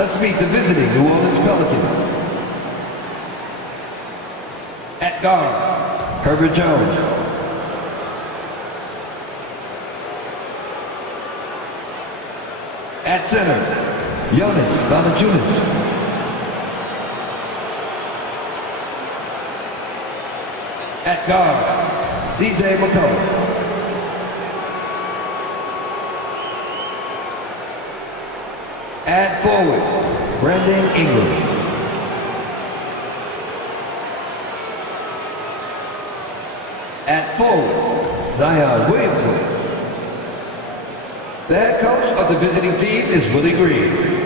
Let's meet the visiting New Orleans Pelicans. At guard, Herbert Jones. At center, Jonas Valanciunas. At guard, CJ McCollum. At forward, Brandon Ingram. At forward, Zion Williamson. The head coach of the visiting team is Willie Green.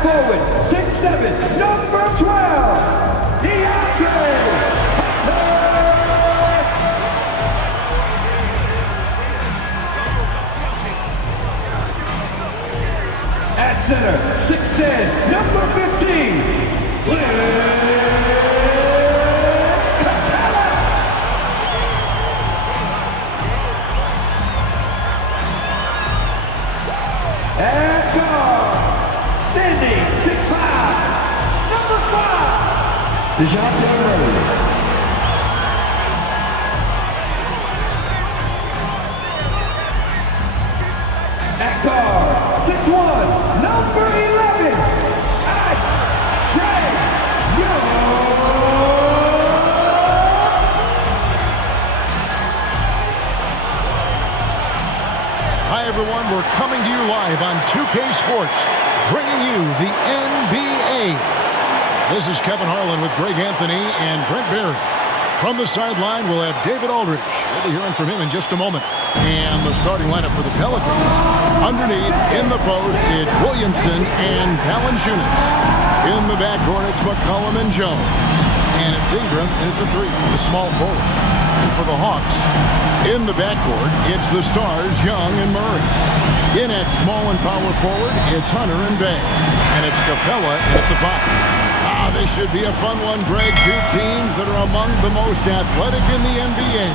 Forward, 6'7", number 12, at center, 6'10", number 15, at guard, standing 6'5", number 5, DeJounte Murray. At guard, 6'1", number 11, Trey Young. Hi everyone, we're coming to you live on 2K Sports, bringing you the NBA. This is Kevin Harlan with Greg Anthony and Brent Barry. From the sideline, we'll have David Aldridge. We'll be hearing from him in just a moment. And the starting lineup for the Pelicans. Underneath, in the post, it's Williamson and Valanciunas. In the backcourt, it's McCollum and Jones. And it's Ingram in at the 3, the small forward. And for the Hawks, in the backcourt, it's the stars, Young and Murray. In at small and power forward, it's Hunter and Bay. And it's Capella in at the 5. This should be a fun one, Greg. Two teams that are among the most athletic in the NBA.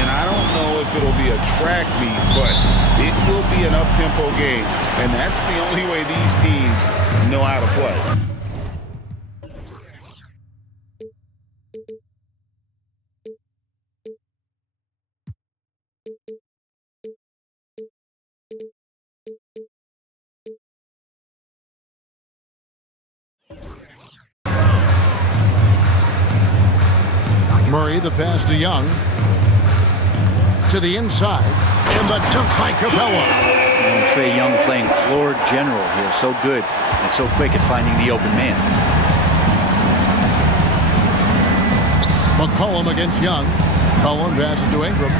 And I don't know if it'll be a track meet, but it will be an up-tempo game. And that's the only way these teams know how to play. Murray, the pass to Young. To the inside. And the dunk by Capella. And Trae Young playing floor general here. So good and so quick at finding the open man. McCollum against Young. McCollum passes to Ingram.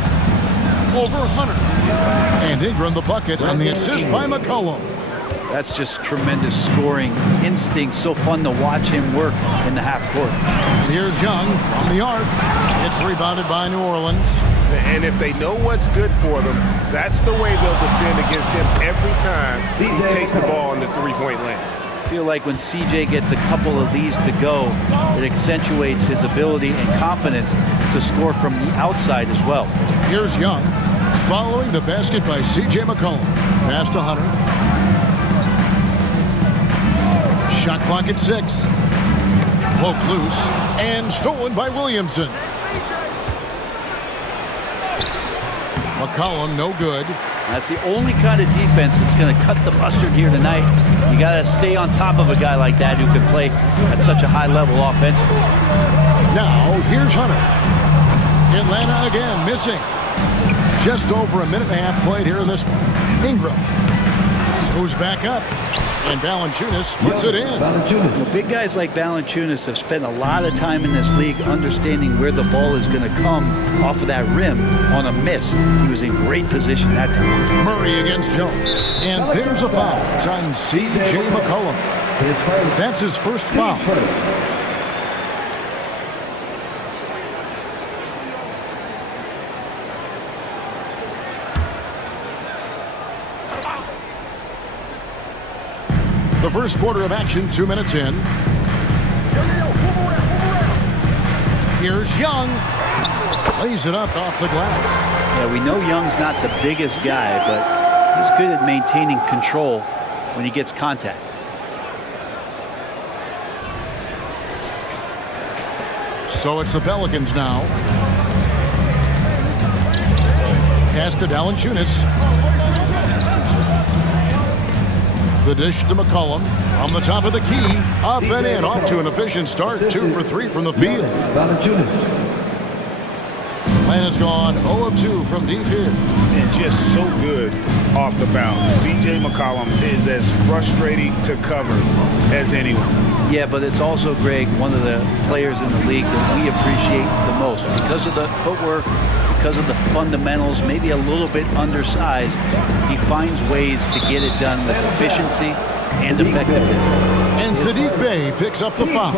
Over Hunter. And Ingram the bucket on the assist by McCollum. That's just tremendous scoring instinct. So fun to watch him work in the half court. Here's Young from the arc. It's rebounded by New Orleans. And if they know what's good for them, that's the way they'll defend against him every time he takes the ball in the three-point lane. I feel like when CJ gets a couple of these to go, it accentuates his ability and confidence to score from the outside as well. Here's Young following the basket by CJ McCollum. Pass to Hunter. Shot clock at 6. Poke loose and stolen by Williamson. McCollum no good. That's the only kind of defense that's going to cut the mustard here tonight. You got to stay on top of a guy like that who can play at such a high level offensively. Now here's Hunter. Atlanta again missing. Just over a minute and a half played here in this one. Ingram. Moves back up. And Valanciunas puts it in. Valanciunas. Big guys like Valanciunas have spent a lot of time in this league understanding where the ball is going to come off of that rim on a miss. He was in great position that time. Murray against Jones. And there's a foul. It's on C.J. McCollum. That's his first foul. The first quarter of action, 2 minutes in. Here's Young. Lays it up off the glass. Yeah, we know Young's not the biggest guy, but he's good at maintaining control when he gets contact. So it's the Pelicans now. Pass to Valanciunas. The dish to McCollum from the top of the key. Up and in. Off to an efficient start. 2 for 3 from the field. Valanciunas. Man has gone 0 of 2 from deep here. And just so good off the bounce. C.J. McCollum is as frustrating to cover as anyone. Yeah, but it's also, Greg, one of the players in the league that we appreciate the most because of the footwork, because of the fundamentals, maybe a little bit undersized. He finds ways to get it done with efficiency and effectiveness. And Saddiq Bey picks up the foul.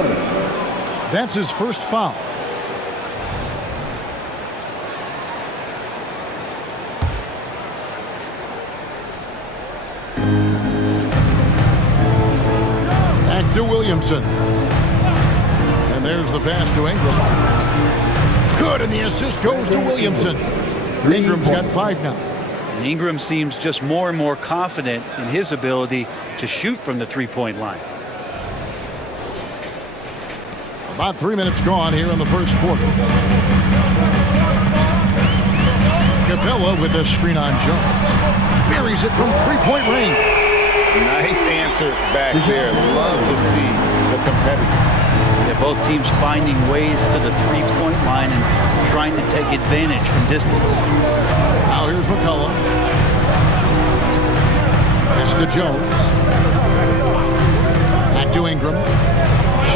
That's his first foul. Back to Williamson. And there's the pass to Ingram. Good, and the assist goes to Williamson. Ingram's got 5 now. And Ingram seems just more and more confident in his ability to shoot from the three-point line. About 3 minutes gone here in the first quarter. Capella with a screen on Jones. Buries it from three-point range. Nice answer back there. Love to see the competitors. Yeah, both teams finding ways to the three-point line and trying to take advantage from distance. Now here's McCollum. Pass to Jones. Back to Ingram.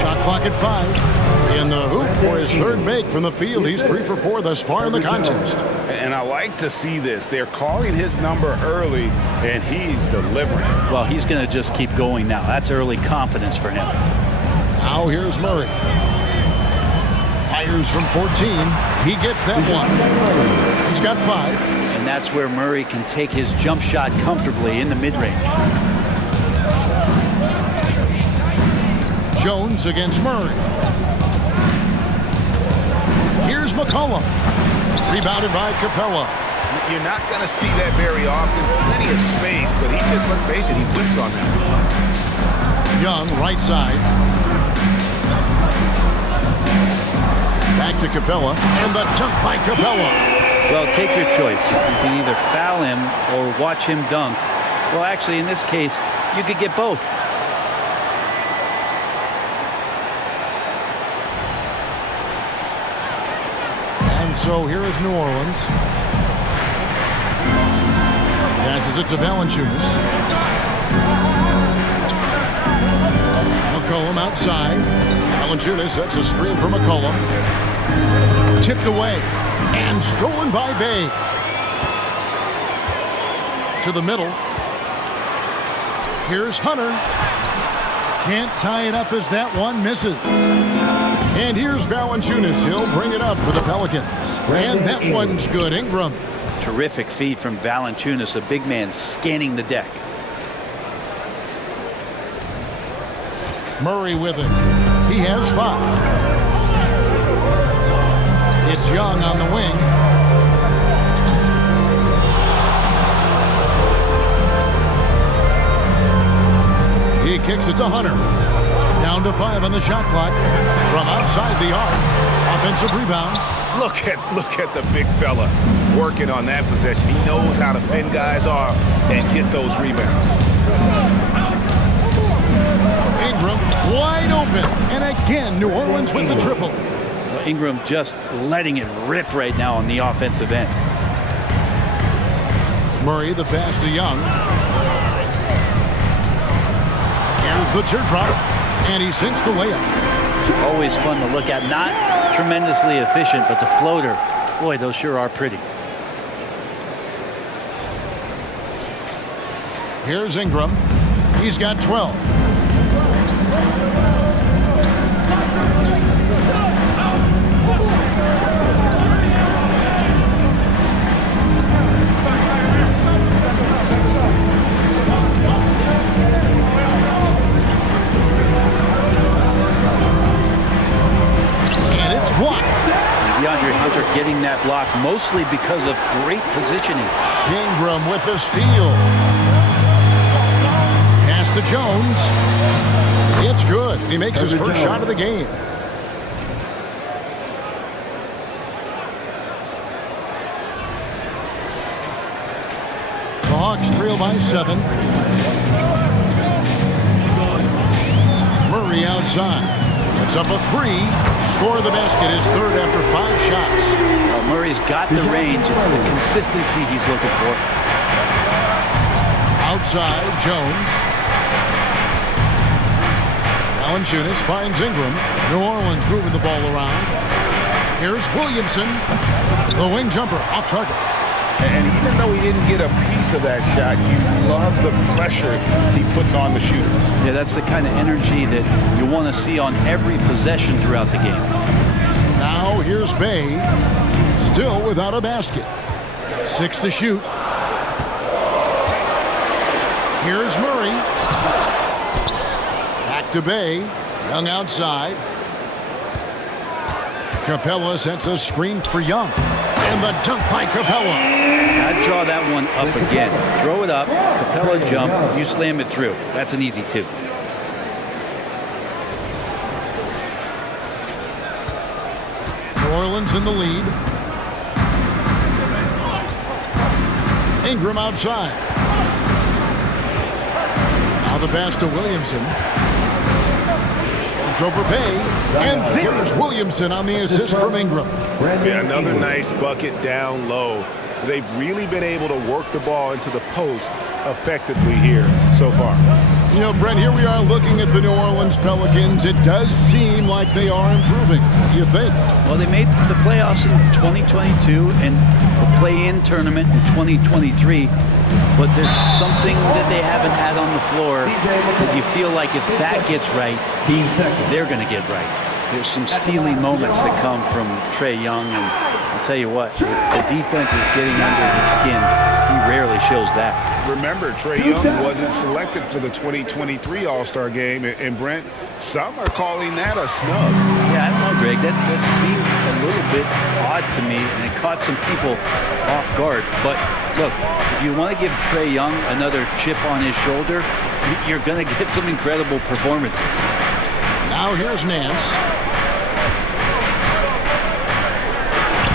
Shot clock at 5. In the hoop for his third make from the field. He's 3 for 4 thus far in the contest. And I like to see this. They're calling his number early, and he's delivering. Well, he's going to just keep going now. That's early confidence for him. Now here's Murray. Fires from 14. He gets that one. He's got 5. And that's where Murray can take his jump shot comfortably in the mid-range. Jones against Murray. Here's McCollum. Rebounded by Capella. You're not going to see that very often. Plenty of space, but he just, let's face it, he whiffs on that. Young, right side. Back to Capella. And the dunk by Capella. Well, take your choice. You can either foul him or watch him dunk. Well, actually, in this case, you could get both. And so here is New Orleans. Passes it to Valanciunas. McCollum outside. Valanciunas sets a screen for McCollum. Tipped away. And stolen by Bey. To the middle. Here's Hunter. Can't tie it up as that one misses. And here's Valanciunas. He'll bring it up for the Pelicans. And that one's good. Ingram. Terrific feed from Valanciunas, a big man scanning the deck. Murray with it. He has 5. It's Young on the wing. He kicks it to Hunter. Down to 5 on the shot clock. From outside the arc. Offensive rebound. Look at the big fella working on that possession. He knows how to fend guys off and get those rebounds. Ingram wide open. And again, New Orleans with the triple. Well, Ingram just letting it rip right now on the offensive end. Murray the pass to Young. Here's the teardrop, and he sinks the layup. Always fun to look at. Not tremendously efficient, but the floater, boy, those sure are pretty. Here's Ingram. He's got 12. Blocked. DeAndre Hunter getting that block mostly because of great positioning. Ingram with the steal. Pass to Jones. It's good. He makes his first shot of the game. The Hawks trail by 7. Murray outside. It's up a 3. Score of the basket, his third after 5 shots. Well, Murray's got the range. It's the consistency he's looking for. Outside, Jones. Valanciunas finds Ingram. New Orleans moving the ball around. Here's Williamson. The wing jumper off target. And even though he didn't get a piece of that shot, you love the pressure he puts on the shooter. Yeah, that's the kind of energy that you want to see on every possession throughout the game. Now here's Bay, still without a basket. 6 to shoot. Here's Murray. Back to Bay. Young outside. Capella sets a screen for Young. And the dunk by Capella. I'd draw that one up again. Throw it up, Capella jump, you slam it through. That's an easy 2. New Orleans in the lead. Ingram outside. Now the pass to Williamson. It's over Bay. And there's Williamson on the assist from Ingram. Yeah, another nice bucket down low. They've really been able to work the ball into the post effectively here so far. You know, Brent, here we are looking at the New Orleans Pelicans. It does seem like they are improving. What do you think? Well, they made the playoffs in 2022 and a play-in tournament in 2023. But there's something that they haven't had on the floor that you feel like if that gets right, they're going to get right. There's some steely moments that come from Trae Young, and I'll tell you what, if the defense is getting under his skin, he rarely shows that. Remember, Trae Young wasn't selected for the 2023 All-Star game, and Brent, some are calling that a snub. Yeah, I don't know, Greg. That seemed a little bit odd to me, and it caught some people off guard. But look, if you want to give Trae Young another chip on his shoulder, you're going to get some incredible performances. Now here's Nance.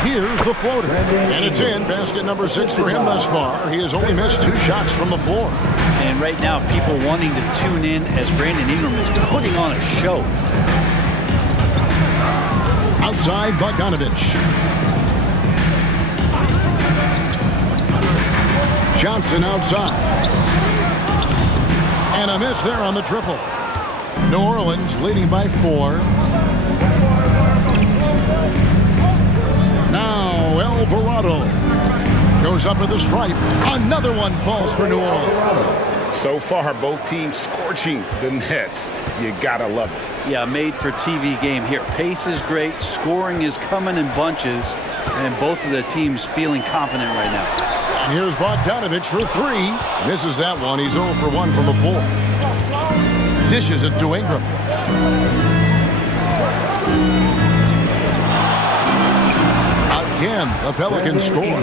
Here's the floater. And it's in. Basket number 6 for him thus far. He has only missed 2 shots from the floor. And right now, people wanting to tune in as Brandon Ingram is putting on a show. Outside, Bogdanovich. Johnson outside. And a miss there on the triple. New Orleans leading by 4. Now Alvarado goes up with the stripe. Another one falls for New Orleans. So far, both teams scorching the Nets. You gotta love it. Yeah, made for TV game here. Pace is great. Scoring is coming in bunches. And both of the teams feeling confident right now. And here's Bogdanovich for 3. Misses that one. He's 0 for 1 from the floor. Dishes it to Ingram. Again, the Pelicans score.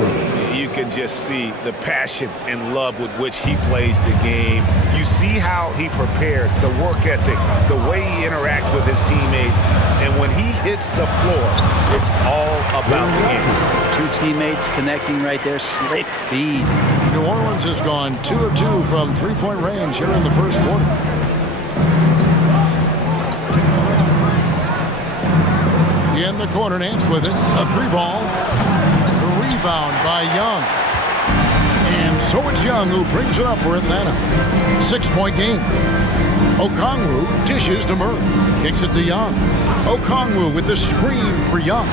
You can just see the passion and love with which he plays the game. You see how he prepares, the work ethic, the way he interacts with his teammates. And when he hits the floor, it's all about the game. 2 teammates connecting right there. Slick feed. New Orleans has gone 2 of 2 from 3-point range here in the first quarter. In the corner, Nance with it. A 3-ball. The rebound by Young. And So it's Young who brings it up for Atlanta. 6-point game. Okongwu dishes to Murray. Kicks it to Young. Okongwu with the screen for Young.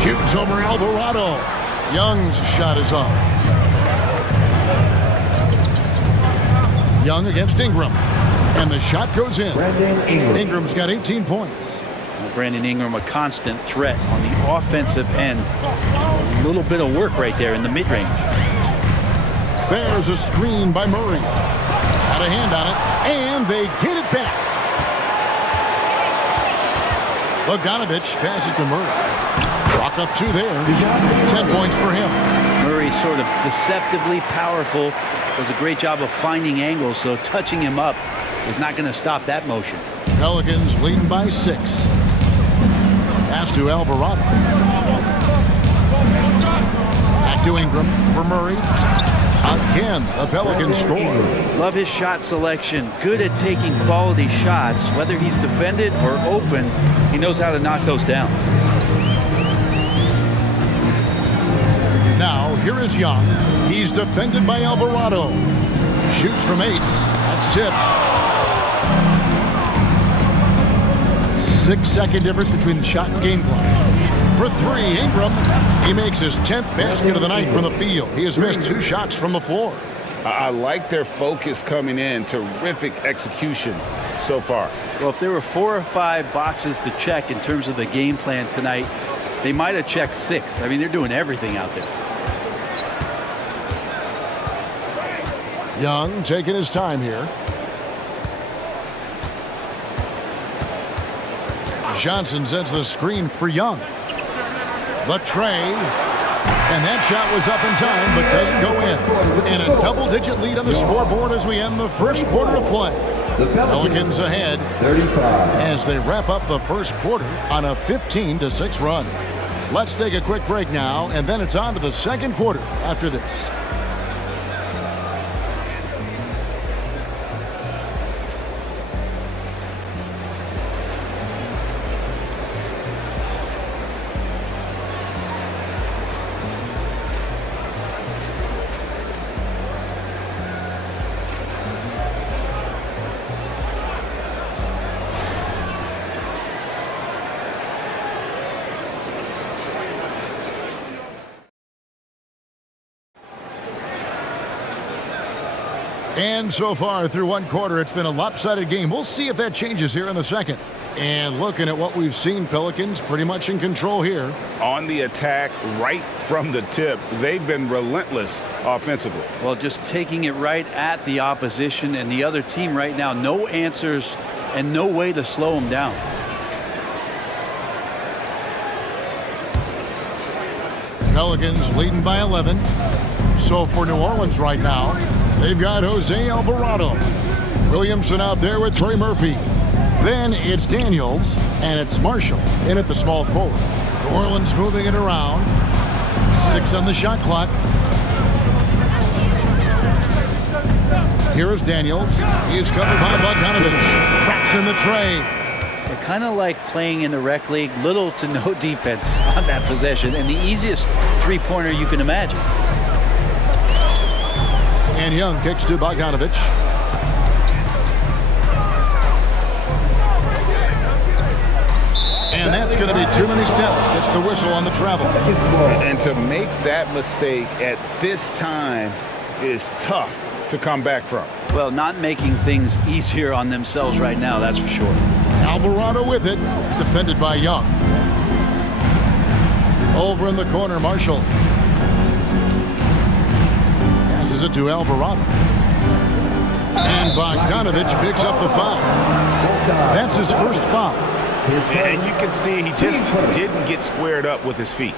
Shoots over Alvarado. Young's shot is off. Young against Ingram. And the shot goes in. Ingram's got 18 points. Brandon Ingram, a constant threat on the offensive end. A little bit of work right there in the mid-range. There's a screen by Murray. Had a hand on it, and they get it back. Bogdanovich passes to Murray. Chalk up 2 there. 10 points for him. Murray's sort of deceptively powerful. Does a great job of finding angles, so touching him up is not going to stop that motion. Pelicans leading by 6. Pass to Alvarado. Back to Ingram for Murray. Again, the Pelicans score. Love his shot selection. Good at taking quality shots. Whether he's defended or open, he knows how to knock those down. Now, here is Young. He's defended by Alvarado. Shoots from 8. That's tipped. 6-second difference between the shot and game clock. For 3, Ingram. He makes his 10th basket of the night from the field. He has missed 2 shots from the floor. I like their focus coming in. Terrific execution so far. Well, if there were 4 or 5 boxes to check in terms of the game plan tonight, they might have checked 6. I mean, they're doing everything out there. Young taking his time here. Johnson sets the screen for Young. The tray. And that shot was up in time, but doesn't go in. And a double-digit lead on the scoreboard as we end the first quarter of play. The Pelicans ahead 35. as they wrap up the first quarter on a 15-6 run. Let's take a quick break now, and then it's on to the second quarter after this. And so far through one quarter, it's been a lopsided game. We'll see if that changes here in the second. And looking at what we've seen, Pelicans pretty much in control here. On the attack right from the tip. They've been relentless offensively. Well, just taking it right at the opposition and the other team right now. No answers and no way to slow them down. Pelicans leading by 11. So for New Orleans right now, they've got Jose Alvarado. Williamson out there with Trey Murphy. Then it's Daniels, and it's Marshall in at the small forward. New Orleans moving it around. 6 on the shot clock. Here is Daniels. He's covered by Bogdanovich. Traps in the tray. They're kind of like playing in the rec league. Little to no defense on that possession, and the easiest three-pointer you can imagine. And Young kicks to Bogdanovich. And that's going to be too many steps. Gets the whistle on the travel. And to make that mistake at this time is tough to come back from. Well, not making things easier on themselves right now, that's for sure. Alvarado with it. Defended by Young. Over in the corner, Marshall. Passes it to Alvarado. And Bogdanovich picks up the foul. That's his first foul. And you can see he just didn't get squared up with his feet.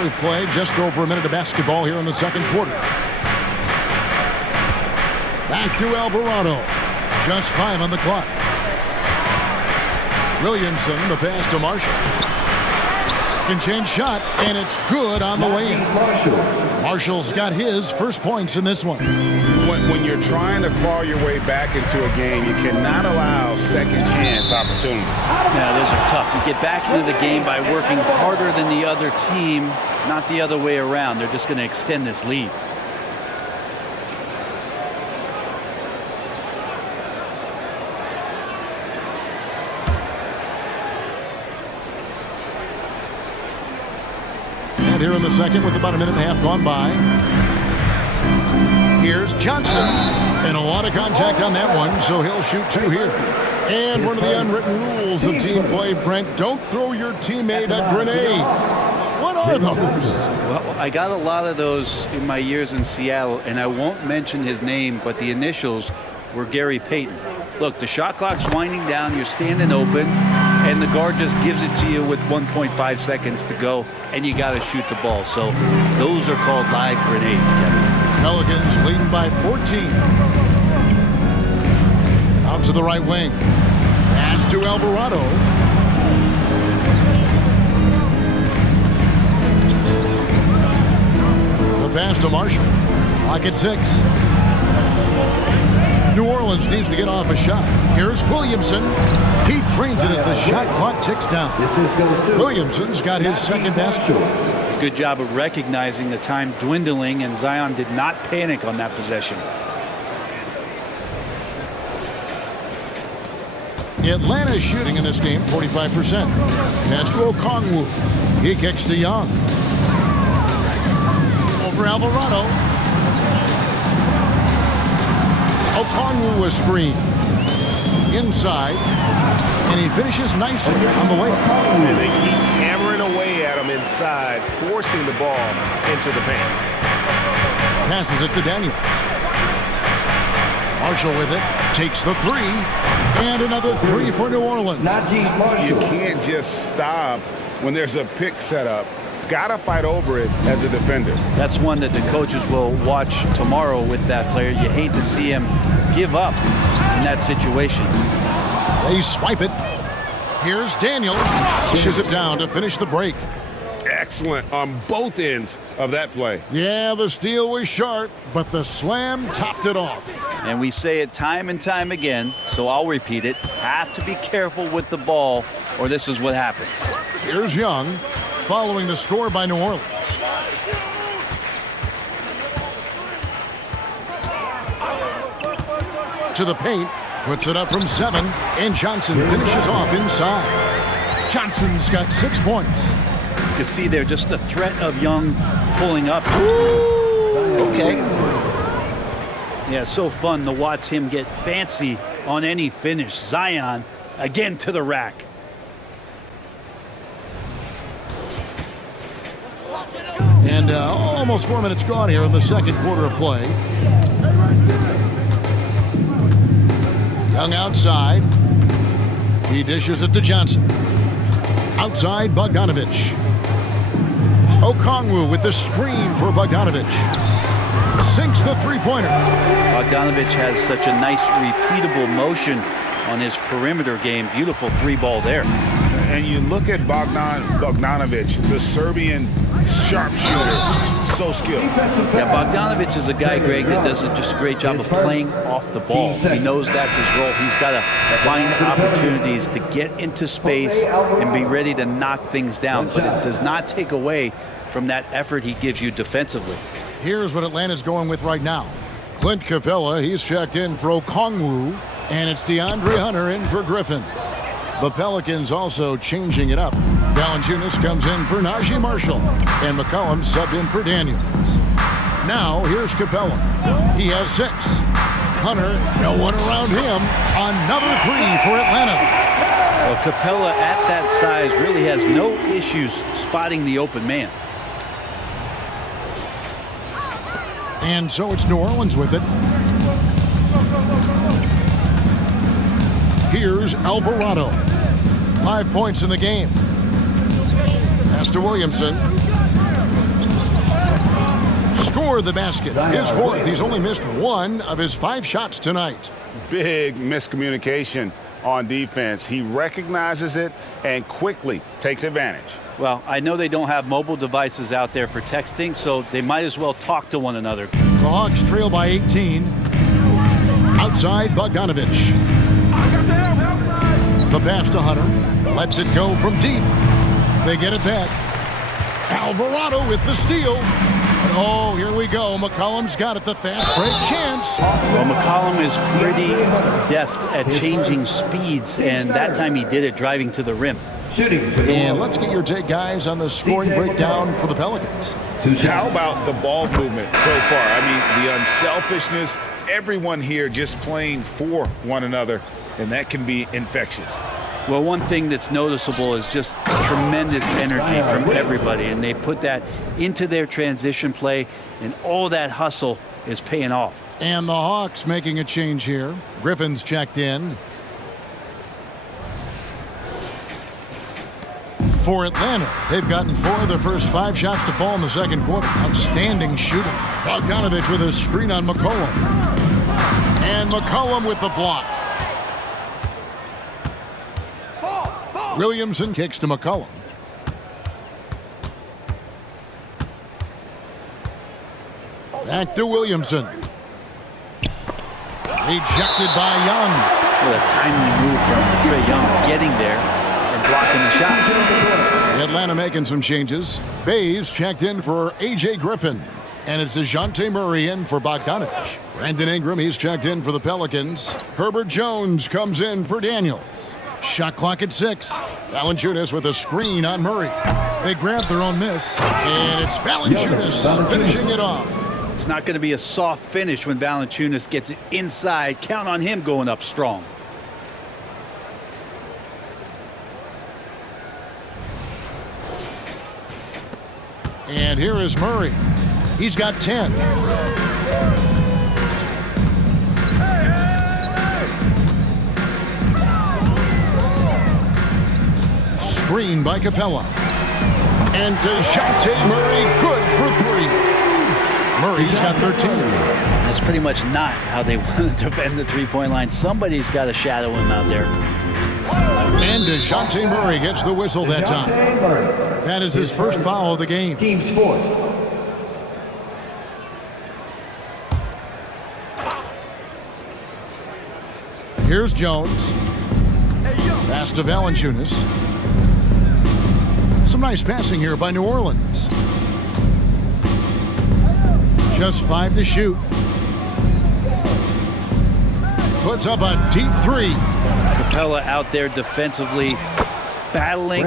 We played just over a minute of basketball here in the second quarter. Back to Alvarado. Just 5 on the clock. Williamson, the pass to Marshall. Second chance shot, and it's good on the way in. Marshall. Marshall's got his first points in this one. When you're trying to claw your way back into a game, you cannot allow second chance opportunities. Yeah, those are tough. You get back into the game by working harder than the other team, not the other way around. They're just going to extend this lead. And here in the second with about a minute and a half gone by. Here's Johnson. And a lot of contact on that one, so he'll shoot 2 here. And one of the unwritten rules of team play, Brent, don't throw your teammate a grenade. What are those? Well, I got a lot of those in my years in Seattle, and I won't mention his name, but the initials were Gary Payton. Look, the shot clock's winding down, you're standing open, and the guard just gives it to you with 1.5 seconds to go, and you got to shoot the ball. So those are called live grenades, Kevin. Pelicans leading by 14. Out to the right wing. Pass to Alvarado. The pass to Marshall. Clock at 6. New Orleans needs to get off a shot. Here's Williamson. He trains it as the shot clock ticks down. Williamson's got his second basket. Good job of recognizing the time dwindling, and Zion did not panic on that possession. Atlanta's shooting in this game 45%. Pass to Okongwu. He kicks to Young. Over Alvarado. Okongwu a screen. Inside. And he finishes nicely on the way. And they keep hammering away at him inside, forcing the ball into the paint. Passes it to Daniels. Marshall with it. Takes the 3. And another 3 for New Orleans. You can't just stop when there's a pick set up. Gotta fight over it as a defender. That's one that the coaches will watch tomorrow with that player. You hate to see him give up in that situation. They swipe it. Here's Daniels. Pushes it down to finish the break. Excellent on both ends of that play. Yeah, the steal was sharp, but the slam topped it off. And we say it time and time again, so I'll repeat it. Have to be careful with the ball, or this is what happens. Here's Young, following the score by New Orleans. To the paint, puts it up from 7, and Johnson finishes off inside. Johnson's got 6 points. You can see there just the threat of Young pulling up. Ooh, okay. Yeah, so fun to watch him get fancy on any finish. Zion again to the rack. And almost 4 minutes gone here in the second quarter of play. Young outside. He dishes it to Johnson. Outside, Bogdanovich. Okongwu with the screen for Bogdanovich. Sinks the three-pointer. Bogdanovich has such a nice repeatable motion on his perimeter game. Beautiful 3-ball there. And you look at Bogdanovich, the Serbian sharpshooter, so skilled. Yeah, Bogdanovich is a guy, Greg, that does just a great job of playing off the ball. He knows that's his role. He's got to find opportunities to get into space and be ready to knock things down. But it does not take away from that effort he gives you defensively. Here's what Atlanta's going with right now. Clint Capella, he's checked in for Okongwu, and it's DeAndre Hunter in for Griffin. The Pelicans also changing it up. Valanciunas comes in for Najee Marshall, and McCollum subbed in for Daniels. Now, here's Capella. He has 6. Hunter, no one around him. Another 3 for Atlanta. Well, Capella at that size really has no issues spotting the open man. And so it's New Orleans with it. Here's Alvarado. 5 points in the game. Pass to Williamson. Scored the basket. His 4th. He's only missed 1 of his 5 shots tonight. Big miscommunication on defense. He recognizes it and quickly takes advantage. Well, I know they don't have mobile devices out there for texting, so they might as well talk to one another. The Hawks trail by 18. Outside, Bogdanovich. The pass to Hunter. Lets it go from deep. They get it back. Alvarado with the steal. And oh, here we go. McCollum's got it. The fast break chance. Well, McCollum is pretty deft at changing speeds, and that time he did it driving to the rim. Shooting for the And let's get your take, guys, on the scoring breakdown for the Pelicans. How about the ball movement so far? I mean, the unselfishness, everyone here just playing for one another, and that can be infectious. Well, one thing that's noticeable is just tremendous energy from everybody, and they put that into their transition play, and all that hustle is paying off. And the Hawks making a change here. Griffin's checked in. For Atlanta, they've gotten 4 of their first 5 shots to fall in the second quarter. Outstanding shooting. Bogdanovich with a screen on McCollum. And McCollum with the block. Williamson kicks to McCollum. Back to Williamson. Rejected by Young. What a timely move from Trae Young getting there and blocking the shot. Atlanta making some changes. Bays checked in for A.J. Griffin. And it's DeJounte Murray in for Bogdanovich. Brandon Ingram, he's checked in for the Pelicans. Herbert Jones comes in for Daniels. Shot clock at 6. Valanciunas with a screen on Murray. They grab their own miss. And it's Valanciunas finishing it off. It's not going to be a soft finish when Valanciunas gets it inside. Count on him going up strong. And here is Murray. He's got 10. Screen by Capella. And DeJounte Murray good for 3. Murray's got 13. That's pretty much not how they want to defend the three-point line. Somebody's got to shadow him out there. And DeJounte Murray gets the whistle that time. That is his first foul of the game. Team's 4th. Here's Jones. Pass to Valanciunas. Some nice passing here by New Orleans. Just 5 to shoot. Puts up a deep 3. Capella out there defensively, battling,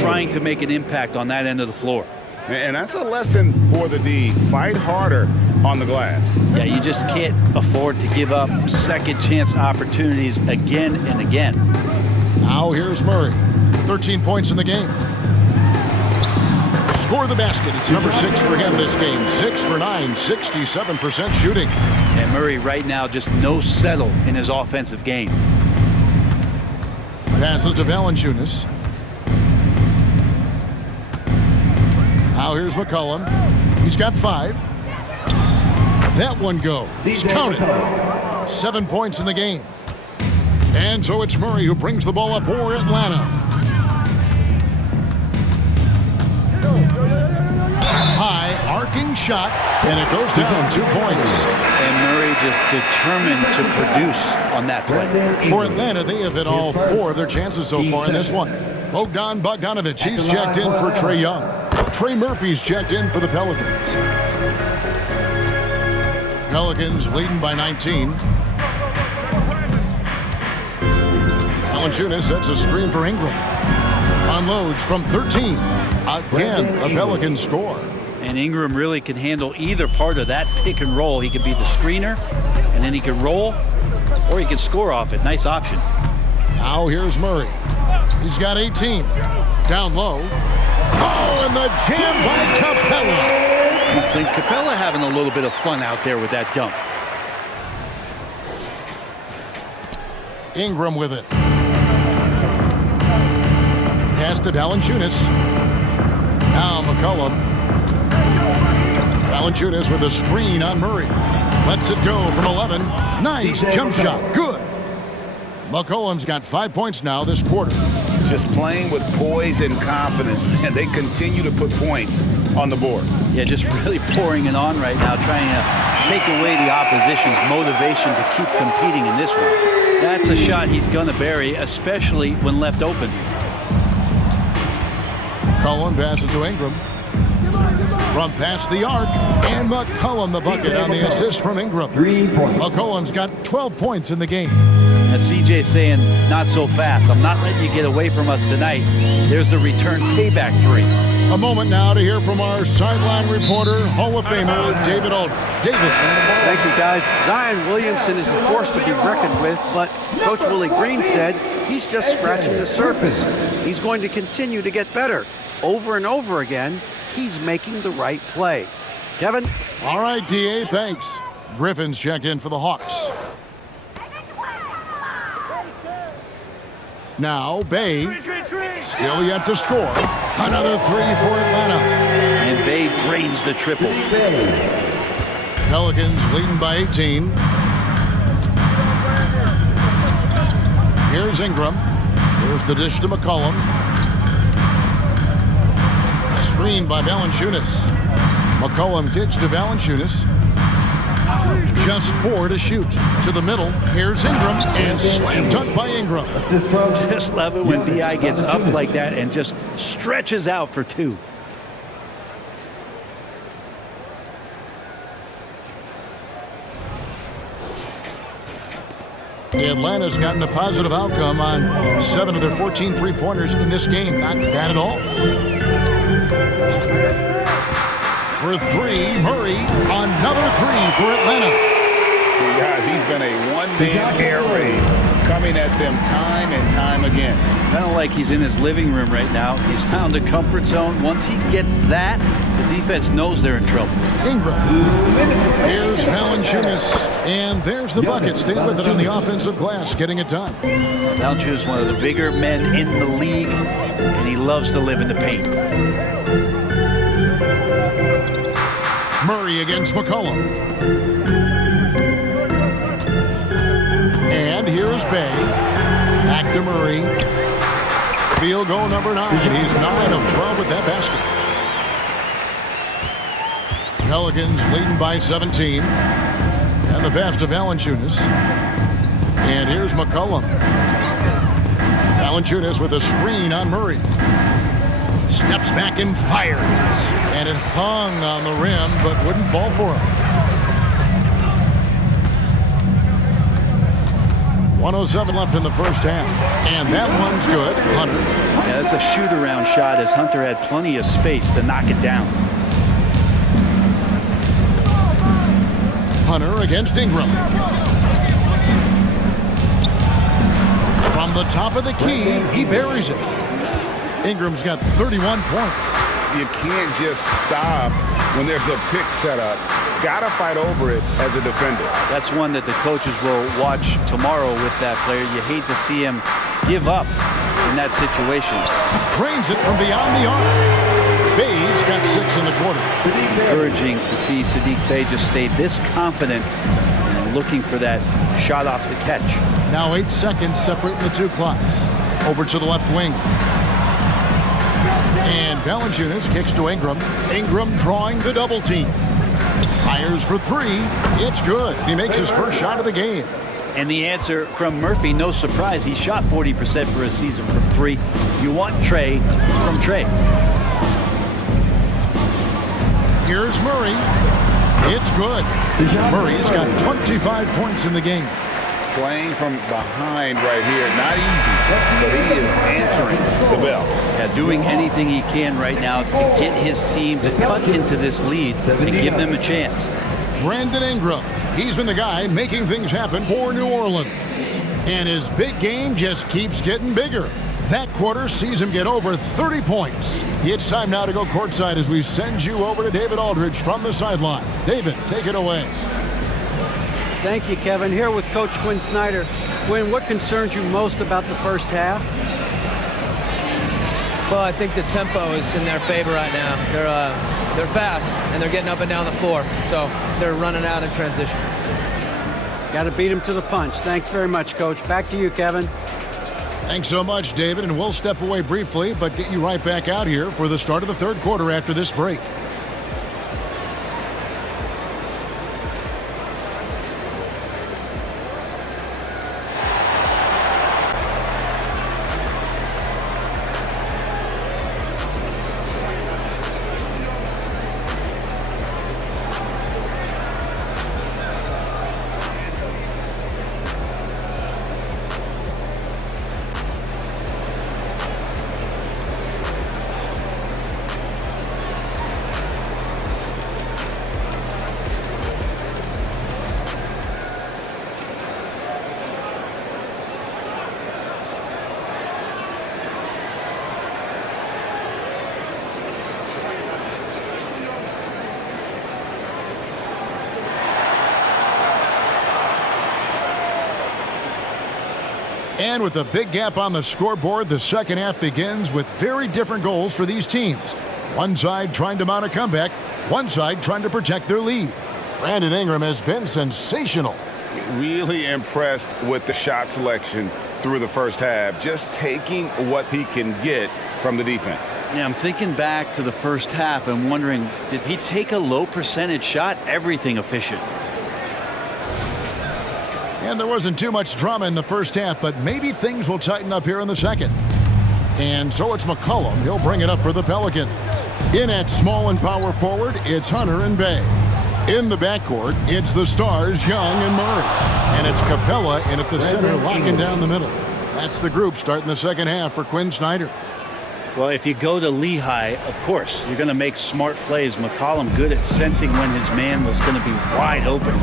trying to make an impact on that end of the floor. And that's a lesson for the D. Fight harder on the glass. Yeah, you just can't afford to give up second chance opportunities again and again. Now here's Murray. 13 points in the game. Score the basket. It's number 6 for him this game. 6 for 9, 67% shooting. And Murray right now just no settle in his offensive game. Passes to Valanciunas. Now here's McCollum. He's got 5. That one goes. Count it. 7 points in the game. And so it's Murray who brings the ball up for Atlanta. High arcing shot, and it goes down 2 points. And Murray just determined to produce on that play. For Atlanta, they have hit all 4 of their chances so far in this one. Bogdanovich, he's checked in for Trae Young. Trey Murphy's checked in for the Pelicans. Pelicans leading by 19. Valanciunas sets a screen for Ingram. Unloads from 13. Again, the Pelicans score. And Ingram really can handle either part of that pick and roll. He can be the screener, and then he can roll, or he can score off it. Nice option. Now here's Murray. He's got 18. Down low. Oh, and the jam by Capella. Clint Capella having a little bit of fun out there with that dunk. Ingram with it. Pass to Valanciunas. Now McCollum. Valanciunas with a screen on Murray. Lets it go from 11. Nice jump shot. Good. McCollum's got 5 points now this quarter. Just playing with poise and confidence, and they continue to put points on the board. Yeah, just really pouring it on right now, trying to take away the opposition's motivation to keep competing in this one. That's a shot he's going to bury, especially when left open. McCollum passes to Ingram. From past the arc, and McCollum the bucket on the assist from Ingram. 3 points. McCollum's got 12 points in the game. As CJ's saying, not so fast. I'm not letting you get away from us tonight. There's the return payback three. A moment now to hear from our sideline reporter, Hall of Famer David Aldridge. David. Thank you, guys. Zion Williamson is a force to be reckoned with, but Coach Willie Green said he's just scratching the surface. He's going to continue to get better. Over and over again, he's making the right play. Kevin? All right, DA, thanks. Griffin's checked in for the Hawks. Now, Bay, still yet to score. Another three for Atlanta. And Bay drains the triple. Pelicans leading by 18. Here's Ingram. Here's the dish to McCollum. Screen by Valanciunas. McCollum kicks to Valanciunas. Just 4 to shoot. To the middle. Here's Ingram. And slam dunk by Ingram. Assist from Just love it when BI gets up like that and just stretches out for two. Atlanta's gotten a positive outcome on 7 of their 14 three-pointers in this game. Not bad at all. For three, Murray. Another three for Atlanta. Guys, he's been a one-man air raid coming at them time and time again. Kind of like he's in his living room right now. He's found a comfort zone. Once he gets that, the defense knows they're in trouble. Ingram. Here's Valanciunas. And there's the bucket. Stay with it on the offensive glass, getting it done. Valanciunas is one of the bigger men in the league, and he loves to live in the paint. Murray against McCollum. And here's Bay. Back to Murray. Field goal number 9. He's 9 of 12 with that basket. Pelicans leading by 17. And the pass to Valanciunas. And here's McCollum. Valanciunas with a screen on Murray. Steps back and fires. And it hung on the rim, but wouldn't fall for him. 1:07 left in the first half. And that one's good. Hunter. Yeah, that's a shoot-around shot as Hunter had plenty of space to knock it down. Hunter against Ingram. From the top of the key, he buries it. Ingram's got 31 points. You can't just stop when there's a pick set up. Gotta fight over it as a defender. That's one that the coaches will watch tomorrow with that player. You hate to see him give up in that situation. Drains it from beyond the arc. Bay's got 6 in the quarter. Encouraging to see Saddiq Bey just stay this confident and looking for that shot off the catch. Now 8 seconds separating the two clocks. Over to the left wing. And Valanciunas kicks to Ingram. Ingram drawing the double team. Fires for 3. It's good. He makes his first shot of the game. And the answer from Murphy, no surprise. He shot 40% for a season from 3. You want Trey from Trey. Here's Murray. It's good. Murray's got 25 points in the game. Playing from behind right here, not easy, but he is answering the bell. Yeah, doing anything he can right now to get his team to cut into this lead and give them a chance. Brandon Ingram. He's been the guy making things happen for New Orleans. And his big game just keeps getting bigger. That quarter sees him get over 30 points. It's time now to go courtside as we send you over to David Aldridge from the sideline. David, take it away. Thank you, Kevin. Here with Coach Quinn Snyder. Quinn, what concerns you most about the first half? Well, I think the tempo is in their favor right now. They're fast, and they're getting up and down the floor. So they're running out in transition. Got to beat him to the punch. Thanks very much, Coach. Back to you, Kevin. Thanks so much, David, and we'll step away briefly, but get you right back out here for the start of the third quarter after this break. And with a big gap on the scoreboard, the second half begins with very different goals for these teams. One side trying to mount a comeback, one side trying to protect their lead. Brandon Ingram has been sensational. Really impressed with the shot selection through the first half, just taking what he can get from the defense. Yeah, I'm thinking back to the first half and wondering, did he take a low percentage shot? Everything efficient. And there wasn't too much drama in the first half, but maybe things will tighten up here in the second. And so it's McCollum. He'll bring it up for the Pelicans. In at small and power forward, it's Hunter and Bay. In the backcourt, it's the Stars, Young and Murray. And it's Capella in at the center, locking down the middle. That's the group starting the second half for Quinn Snyder. Well, if you go to Lehigh, of course, you're going to make smart plays. McCollum good at sensing when his man was going to be wide open.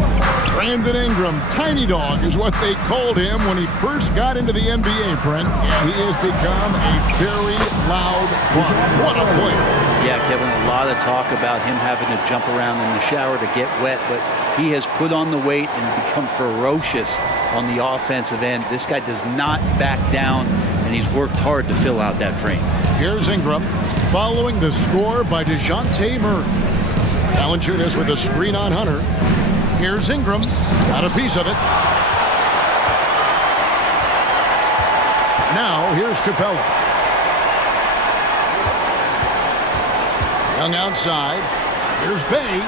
Brandon Ingram, Tiny Dog, is what they called him when he first got into the NBA, Brent. And he has become a very loud buck. What a player. Yeah, Kevin, a lot of talk about him having to jump around in the shower to get wet, but he has put on the weight and become ferocious on the offensive end. This guy does not back down, and he's worked hard to fill out that frame. Here's Ingram, following the score by DeJounte Murray. Valanciunas with a screen on Hunter. Here's Ingram, got a piece of it. Now here's Capella. Young outside. Here's Bay.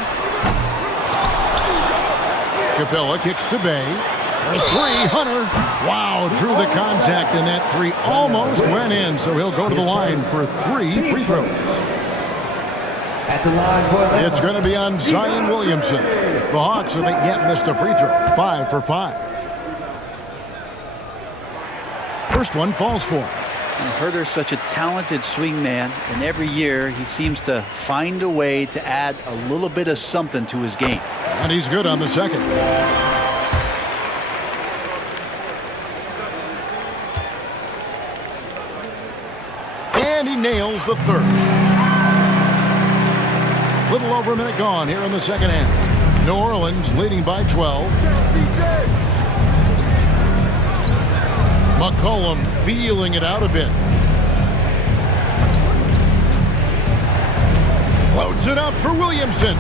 Capella kicks to Bay. For three, Hunter. Wow, drew the contact, and that three almost went in, so he'll go to the line for 3 free throws. At the line for It's going to be on Zion Williamson. The Hawks haven't yet missed a free throw. 5 for 5. First one falls for him. Herter's such a talented swing man, and every year he seems to find a way to add a little bit of something to his game. And he's good on the second. And he nails the third. Little over a minute gone here in the second half. New Orleans leading by 12. McCollum feeling it out a bit. Loads it up for Williamson.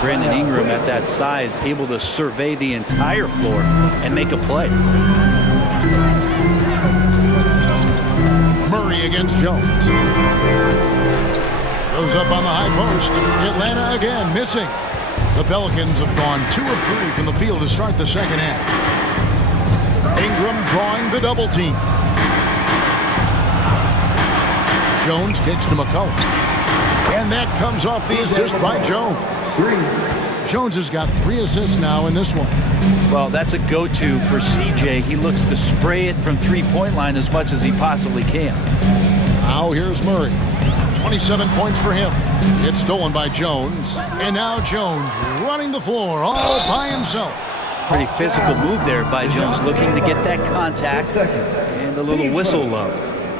Brandon Ingram at that size, able to survey the entire floor and make a play. Murray against Jones. Goes up on the high post. Atlanta again missing. The Pelicans have gone 2 of 3 from the field to start the second half. Ingram drawing the double team. Jones kicks to McCollum. And that comes off the assist by Jones. Jones has got 3 assists now in this one. Well, that's a go-to for CJ. He looks to spray it from three-point line as much as he possibly can. Now here's Murray. 27 points for him. It's stolen by Jones. And now Jones running the floor all by himself. Pretty physical move there by Jones, looking to get that contact and a little whistle love.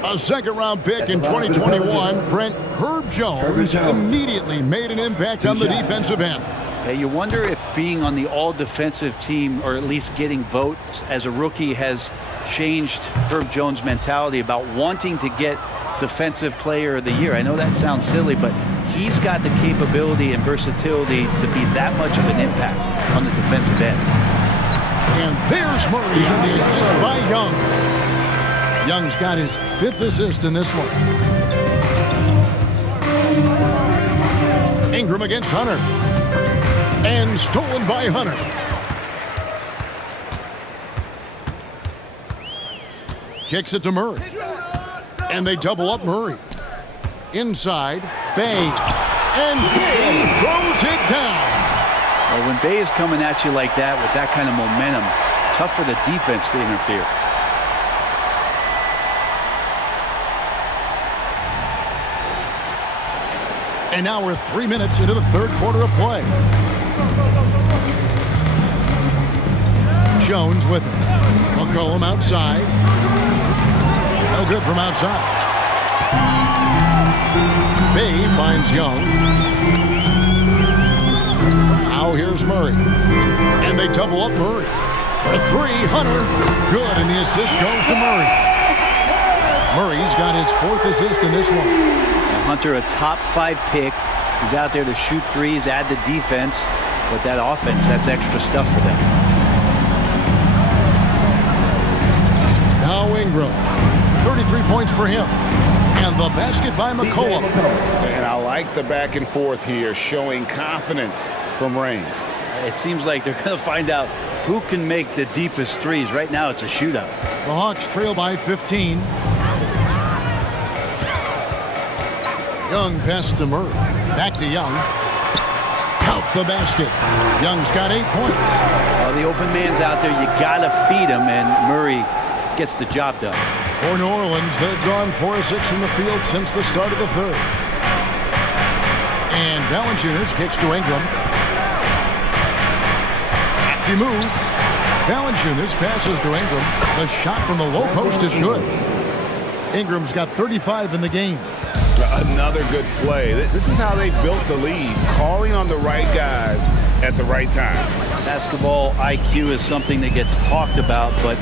A second-round pick in 2021, Brent Herb Jones immediately made an impact on the defensive end. Yeah, you wonder if being on the all-defensive team, or at least getting votes as a rookie, has changed Herb Jones' mentality about wanting to get Defensive Player of the Year. I know that sounds silly, but he's got the capability and versatility to be that much of an impact on the defensive end. And there's Murray on the assist by Young. Young's got his 5th assist in this one. Ingram against Hunter. And stolen by Hunter. Kicks it to Murray. And they double up Murray. Inside, Bay. And Bay throws it down. Well, when Bay is coming at you like that with that kind of momentum, tough for the defense to interfere. And now we're 3 minutes into the 3rd quarter of play. Jones with it. McCollum outside. No good from outside. Bay finds Young. Now here's Murray. And they double up Murray. For 3, Hunter. Good, and the assist goes to Murray. Murray's got his 4th assist in this one. Now Hunter, a top 5 pick. He's out there to shoot threes, add the defense. But that offense, that's extra stuff for them. Now Ingram. 33 points for him. And the basket by McCollum. And I like the back and forth here, showing confidence from range. It seems like they're going to find out who can make the deepest threes. Right now, it's a shootout. The Hawks trail by 15. Young pass to Murray. Back to Young. Count the basket. Young's got 8 points. Well, the open man's out there. You got to feed him, and Murray gets the job done. For New Orleans, they've gone 4 of 6 from the field since the start of the 3rd. And Valanciunas kicks to Ingram. Crafty move. Valanciunas passes to Ingram. The shot from the low post is good. Ingram's got 35 in the game. Another good play. This is how they built the lead, calling on the right guys at the right time. Basketball IQ is something that gets talked about, but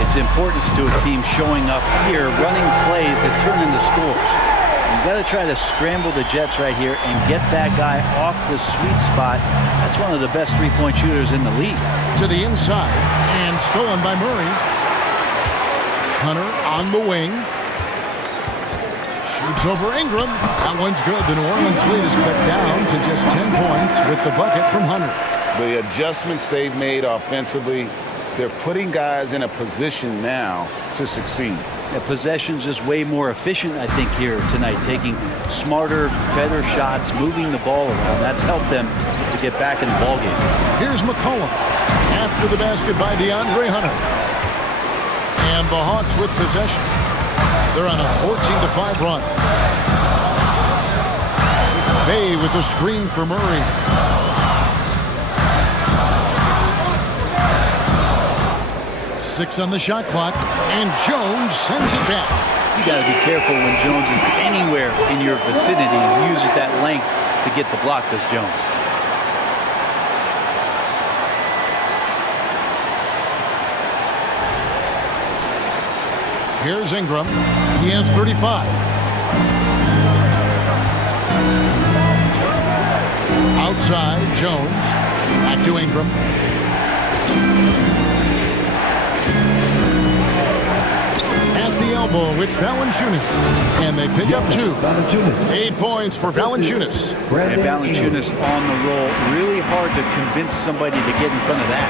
its importance to a team showing up here, running plays that turn into scores. You got to try to scramble the Jets right here and get that guy off the sweet spot. That's one of the best three-point shooters in the league. To the inside, and stolen by Murray. Hunter on the wing. Shoots over Ingram. That one's good. The New Orleans lead is cut down to just 10 points with the bucket from Hunter. The adjustments they've made offensively, they're putting guys in a position now to succeed. The possession's just way more efficient, I think, here tonight, taking smarter, better shots, moving the ball around. That's helped them to get back in the ballgame. Here's McCollum after the basket by DeAndre Hunter. And the Hawks with possession. They're on a 14-5 run. Bay with the screen for Murray. Six on the shot clock, and Jones sends it back. You got to be careful when Jones is anywhere in your vicinity. He uses that length to get the block, does Jones. Here's Ingram. He has 35. Outside, Jones. Back to Ingram. At the elbow, it's Valanciunas. And they pick up 2. 8 points for Valanciunas. And Valanciunas on the roll. Really hard to convince somebody to get in front of that.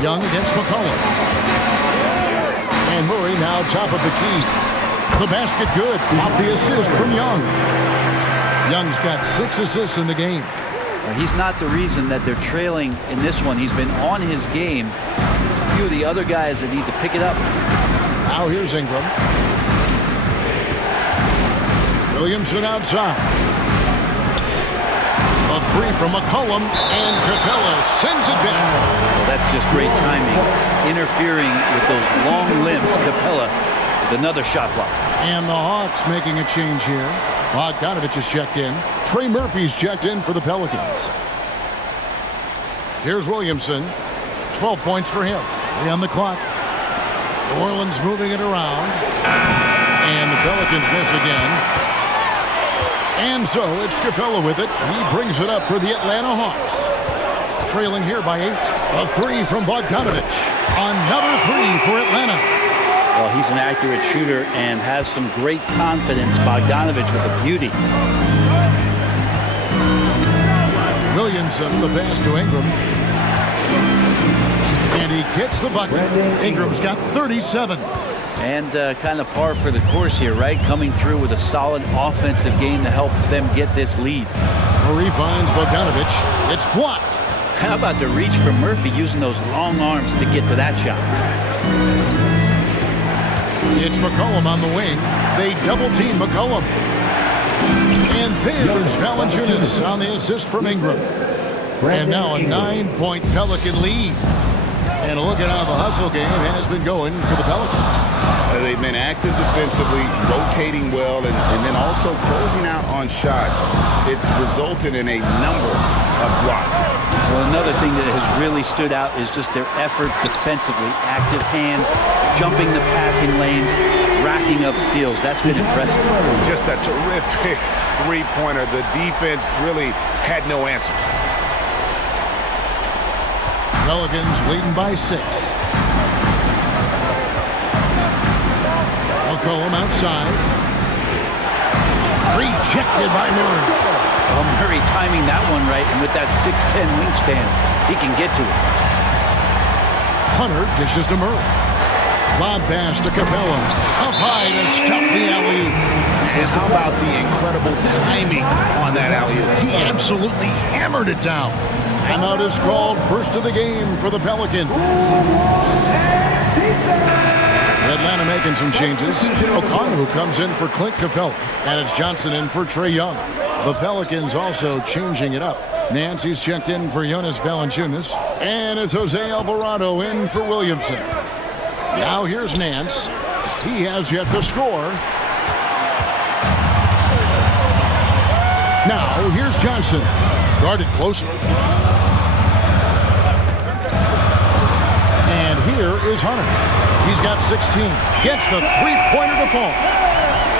Young against McCollum. And Murray now top of the key. The basket good. Off the assist from Young. Young's got 6 assists in the game. He's not the reason that they're trailing in this one. He's been on his game. There's a few of the other guys that need to pick it up. Now here's Ingram. Williamson outside. A 3 from McCollum, and Capella sends it back. Well, that's just great timing. Interfering with those long limbs. Capella with another shot block. And the Hawks making a change here. Bogdanovich is checked in. Trey Murphy's checked in for the Pelicans. Here's Williamson. 12 points for him. 3 on the clock. New Orleans moving it around. And the Pelicans miss again. And so it's Capella with it. He brings it up for the Atlanta Hawks. trailing here by 8. A three from Bogdanovich. Another three for Atlanta. Well, he's an accurate shooter and has some great confidence. Bogdanovich with a beauty. Williamson, the pass to Ingram. And he gets the bucket. Ingram's got 37. And kind of par for the course here, right? Coming through with a solid offensive game to help them get this lead. Murray finds Bogdanovich. It's blocked. How about the reach from Murphy using those long arms to get to that shot? It's McCollum on the wing. They double-team McCollum. And there's Valanciunas on the assist from Ingram. And now a 9-point Pelican lead. And look at how the hustle game has been going for the Pelicans. They've been active defensively, rotating well, and then also closing out on shots. It's resulted in a number of blocks. Well, another thing that has really stood out is just their effort defensively. Active hands, jumping the passing lanes, racking up steals. That's been impressive. Just a terrific three-pointer. The defense really had no answers. Pelicans leading by 6. McCollum outside. Rejected by Murray. Well, Murray timing that one right, and with that 6'10 wingspan, he can get to it. Hunter dishes to Murray. Lob pass to Capella. Up high to stuff the alley-oop. And how about the incredible timing on that alley-oop? He absolutely hammered it down. Timeout is called, first of the game for the Pelicans. Atlanta making some changes. O'Connor comes in for Clint Capella, and it's Johnson in for Trae Young. The Pelicans also changing it up. Nancy's checked in for Jonas Valanciunas, and it's Jose Alvarado in for Williamson. Now here's Nance. He has yet to score. Now here's Johnson, guarded closely. And here is Hunter. He's got 16. Gets the three-pointer to fall.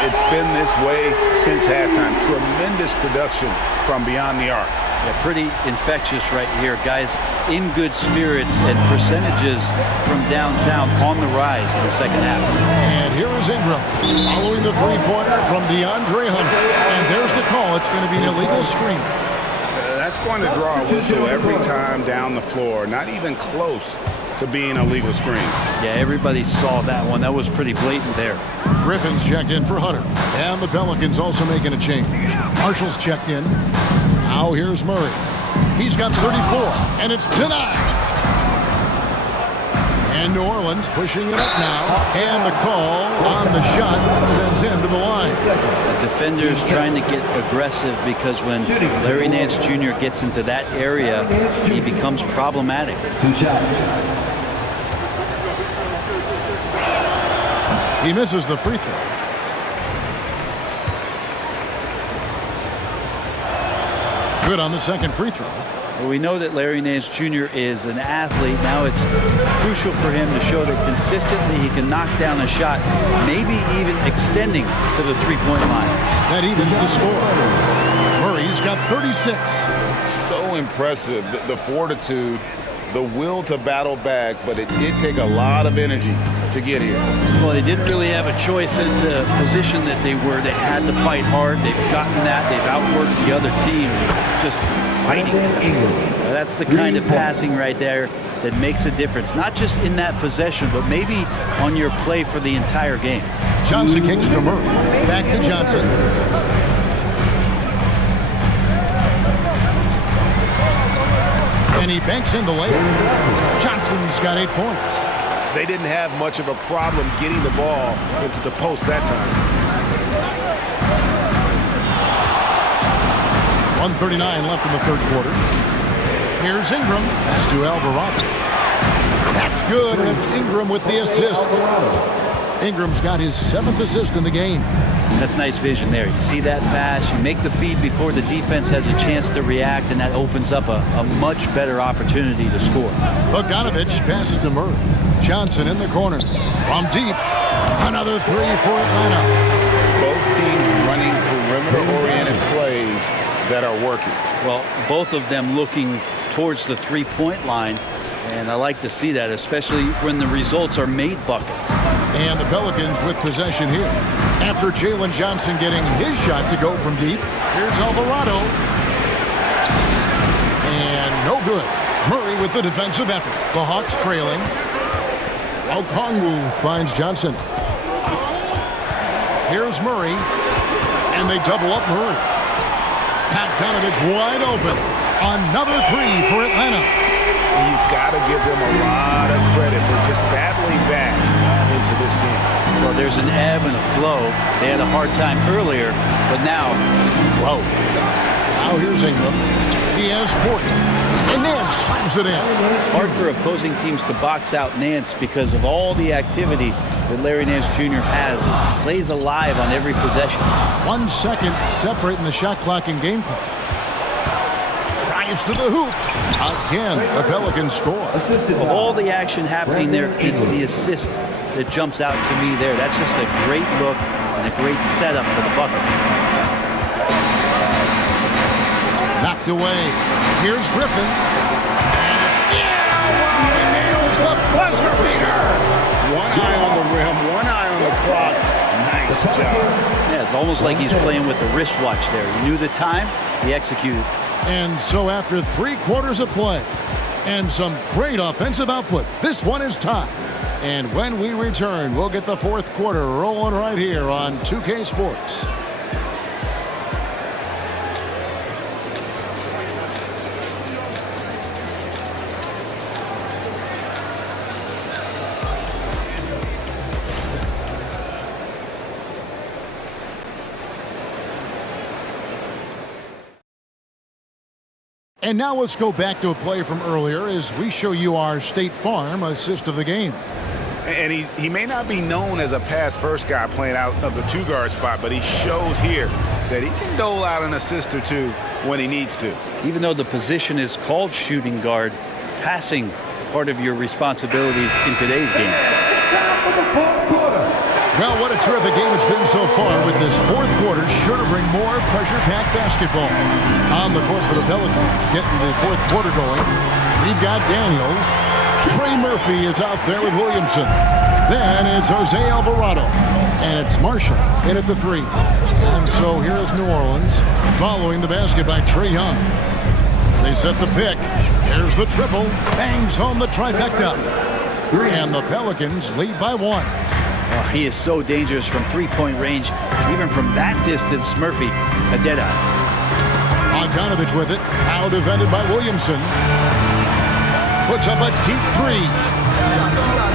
It's been this way since halftime. Tremendous production from beyond the arc. Yeah, pretty infectious right here. Guys in good spirits and percentages from downtown on the rise in the second half. And here is Ingram following the three-pointer from DeAndre Hunter. And there's the call. It's going to be an illegal screen. That's going to draw a whistle every time down the floor. Not even close to being a legal screen. Yeah, everybody saw that one. That was pretty blatant there. Griffin's checked in for Hunter. And the Pelicans also making a change. Marshall's checked in. Now here's Murray. He's got 34, and it's denied. And New Orleans pushing it up now. And the call on the shot sends him to the line. The defender's trying to get aggressive because when Larry Nance Jr. gets into that area, he becomes problematic. 2 shots. He misses the free throw. Good on the second free throw. Well, we know that Larry Nance Jr. is an athlete. Now it's crucial for him to show that consistently he can knock down a shot, maybe even extending to the three-point line. That evens the score. Murray's got 36. So impressive, the fortitude, the will to battle back, but it did take a lot of energy to get here. Well, they didn't really have a choice at the position that they were. They had to fight hard. They've gotten that. They've outworked the other team. Just fighting. That's the kind of passing right there that makes a difference. Not just in that possession, but maybe on your play for the entire game. Johnson kicks to Murray. Back to Johnson. And he banks in the layup. Johnson's got 8 points. They didn't have much of a problem getting the ball into the post that time. 1:39 left in the third quarter. Here's Ingram. Pass to Alvarado. That's good, and it's Ingram with the assist. Ingram's got his 7th assist in the game. That's nice vision there. You see that pass, you make the feed before the defense has a chance to react, and that opens up a much better opportunity to score. Bogdanovich passes to Murray. Johnson in the corner. From deep. Another three for Atlanta. Both teams running perimeter-oriented plays that are working. Well, both of them looking towards the three-point line. And I like to see that, especially when the results are made buckets. And the Pelicans with possession here. After Jalen Johnson getting his shot to go from deep, here's Alvarado. And no good. Murray with the defensive effort. The Hawks trailing. HONGKONG finds Johnson. Here's Murray. And they double up Murray. Bogdanovich wide open. Another three for Atlanta. You've got to give them a lot of credit for just battling back into this game. Well, there's an ebb and a flow. They had a hard time earlier, but now, flow. Now here's Ingram. He has 40. And Nance slams it in. Hard for opposing teams to box out Nance because of all the activity that Larry Nance Jr. has. Plays alive on every possession. 1 second separating the shot clock and game clock. Drives to the hoop. Again, the Pelicans score. Of all the action happening there, it's the assist that jumps out to me there. That's just a great look and a great setup for the bucket. Knocked away. Here's Griffin. And he nails the buzzer beater. One eye on the rim, one eye on the clock. Nice job. Yeah, it's almost like he's playing with the wristwatch there. He knew the time, he executed. And so after 3 quarters of play and some great offensive output, this one is tied. And when we return, we'll get the 4th quarter rolling right here on 2K Sports. And now let's go back to a play from earlier as we show you our State Farm assist of the game. And he may not be known as a pass-first guy playing out of the two-guard spot, but he shows here that he can dole out an assist or two when he needs to. Even though the position is called shooting guard, passing part of your responsibilities in today's game. Well, what a terrific game it's been so far with this 4th quarter. Sure to bring more pressure-packed basketball. On the court for the Pelicans, getting the 4th quarter going. We've got Daniels. Trey Murphy is out there with Williamson. Then it's Jose Alvarado. And it's Marshall in at the 3. And so here is New Orleans following the basket by Trae Young. They set the pick. Here's the triple. Bangs home the trifecta. And the Pelicans lead by 1. Oh, he is so dangerous from three-point range. Even from that distance, Murphy, a dead eye. Bogdanovich with it. Now defended by Williamson. Puts up a deep 3.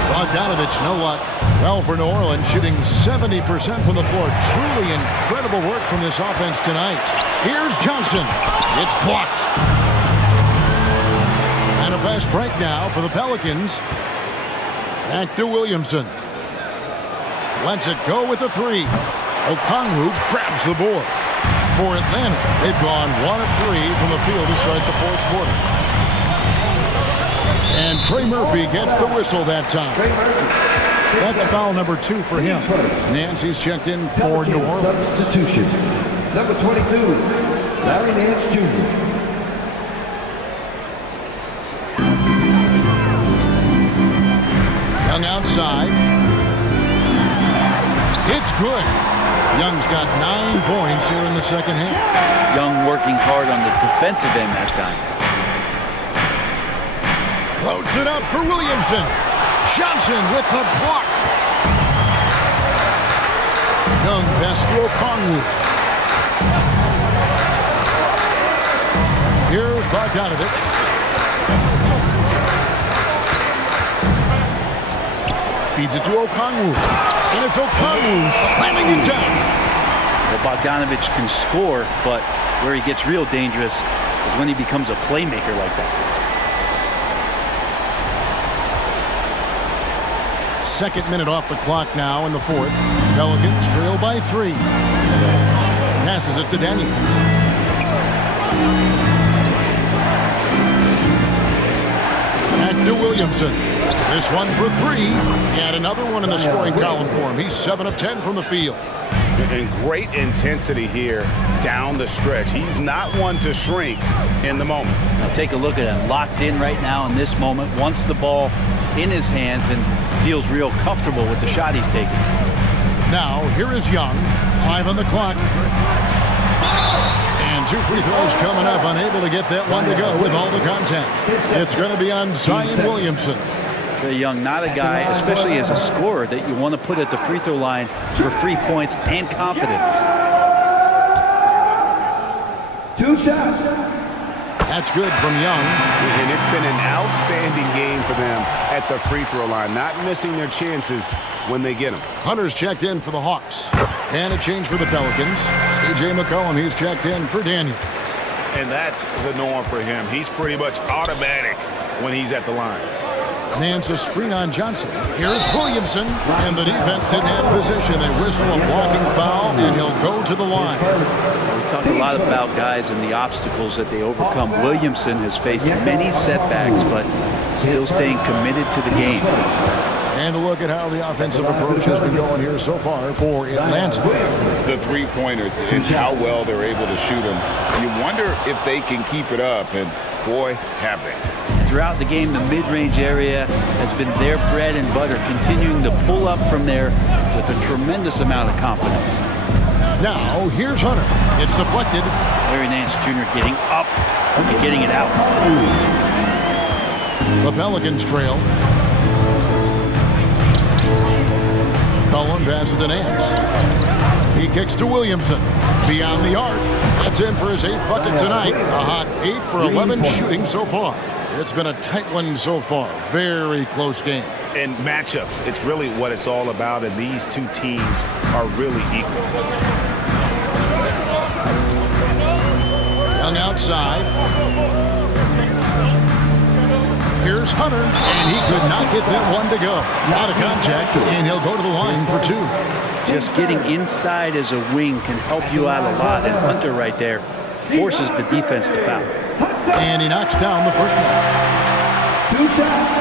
Bogdanovich, no luck. Well, for New Orleans, shooting 70% from the floor. Truly incredible work from this offense tonight. Here's Johnson. It's blocked. And a fast break now for the Pelicans. Back to Williamson. Lets it go with the 3. HONGKONG grabs the board. For Atlanta, they've gone 1 of 3 from the field to start the 4th quarter. And Trey Murphy gets the whistle that time. That's foul number 2 for him. Nancy's checked in for New Orleans. Substitution. Number 22, Larry Nance Jr. Young outside. It's good. Young's got 9 points here in the second half. Young working hard on the defensive end that time. Floats it up for Williamson. Johnson with the block. Young pass to HONGKONG. Here's Bogdanovich. Feeds it to HONGKONG. And it's HONGKONG slamming it down. Well, Bogdanovich can score, but where he gets real dangerous is when he becomes a playmaker like that. Second minute off the clock now in the 4th. Pelicans trail by 3. Passes it to Daniels. Back to Williamson. This one for 3. And another one in the scoring column for him. He's 7 of 10 from the field. And great intensity here down the stretch. He's not one to shrink in the moment. Now take a look at him, locked in right now in this moment, wants the ball in his hands and feels real comfortable with the shot he's taking. Now, here is Young. 5 on the clock. And 2 free throws coming up. Unable to get that one to go with all the contact. It's going to be on Zion Williamson. Trae Young, not a guy, especially as a scorer, that you want to put at the free throw line for free points and confidence. 2 shots. That's good from Young. And it's been an outstanding game for them at the free throw line, not missing their chances when they get them. Hunter's checked in for the Hawks. And a change for the Pelicans. C.J. McCollum, he's checked in for Daniels. And that's the norm for him. He's pretty much automatic when he's at the line. Nance a screen on Johnson. Here's Williamson, and the defense didn't have position. They whistle a blocking foul, and he'll go to the line. We talk a lot about guys and the obstacles that they overcome. Williamson has faced many setbacks, but still staying committed to the game. And a look at how the offensive approach has been going here so far for Atlanta. The three-pointers and how well they're able to shoot them. You wonder if they can keep it up, and boy, have they. Throughout the game, the mid-range area has been their bread and butter, continuing to pull up from there with a tremendous amount of confidence. Now, here's Hunter. It's deflected. Larry Nance Jr. getting up and getting it out. The Pelicans trail. Cullen passes to Nance. He kicks to Williamson. Beyond the arc. That's in for his 8th bucket tonight. A hot 8 for 11 shooting so far. It's been a tight one so far. Very close game. And matchups, it's really what it's all about, and these two teams are really equal. Young outside. Here's Hunter, and he could not get that one to go. Out of contact, and he'll go to the line for 2. Just getting inside as a wing can help you out a lot, and Hunter right there forces the defense to foul. And he knocks down the first one. 2 shots.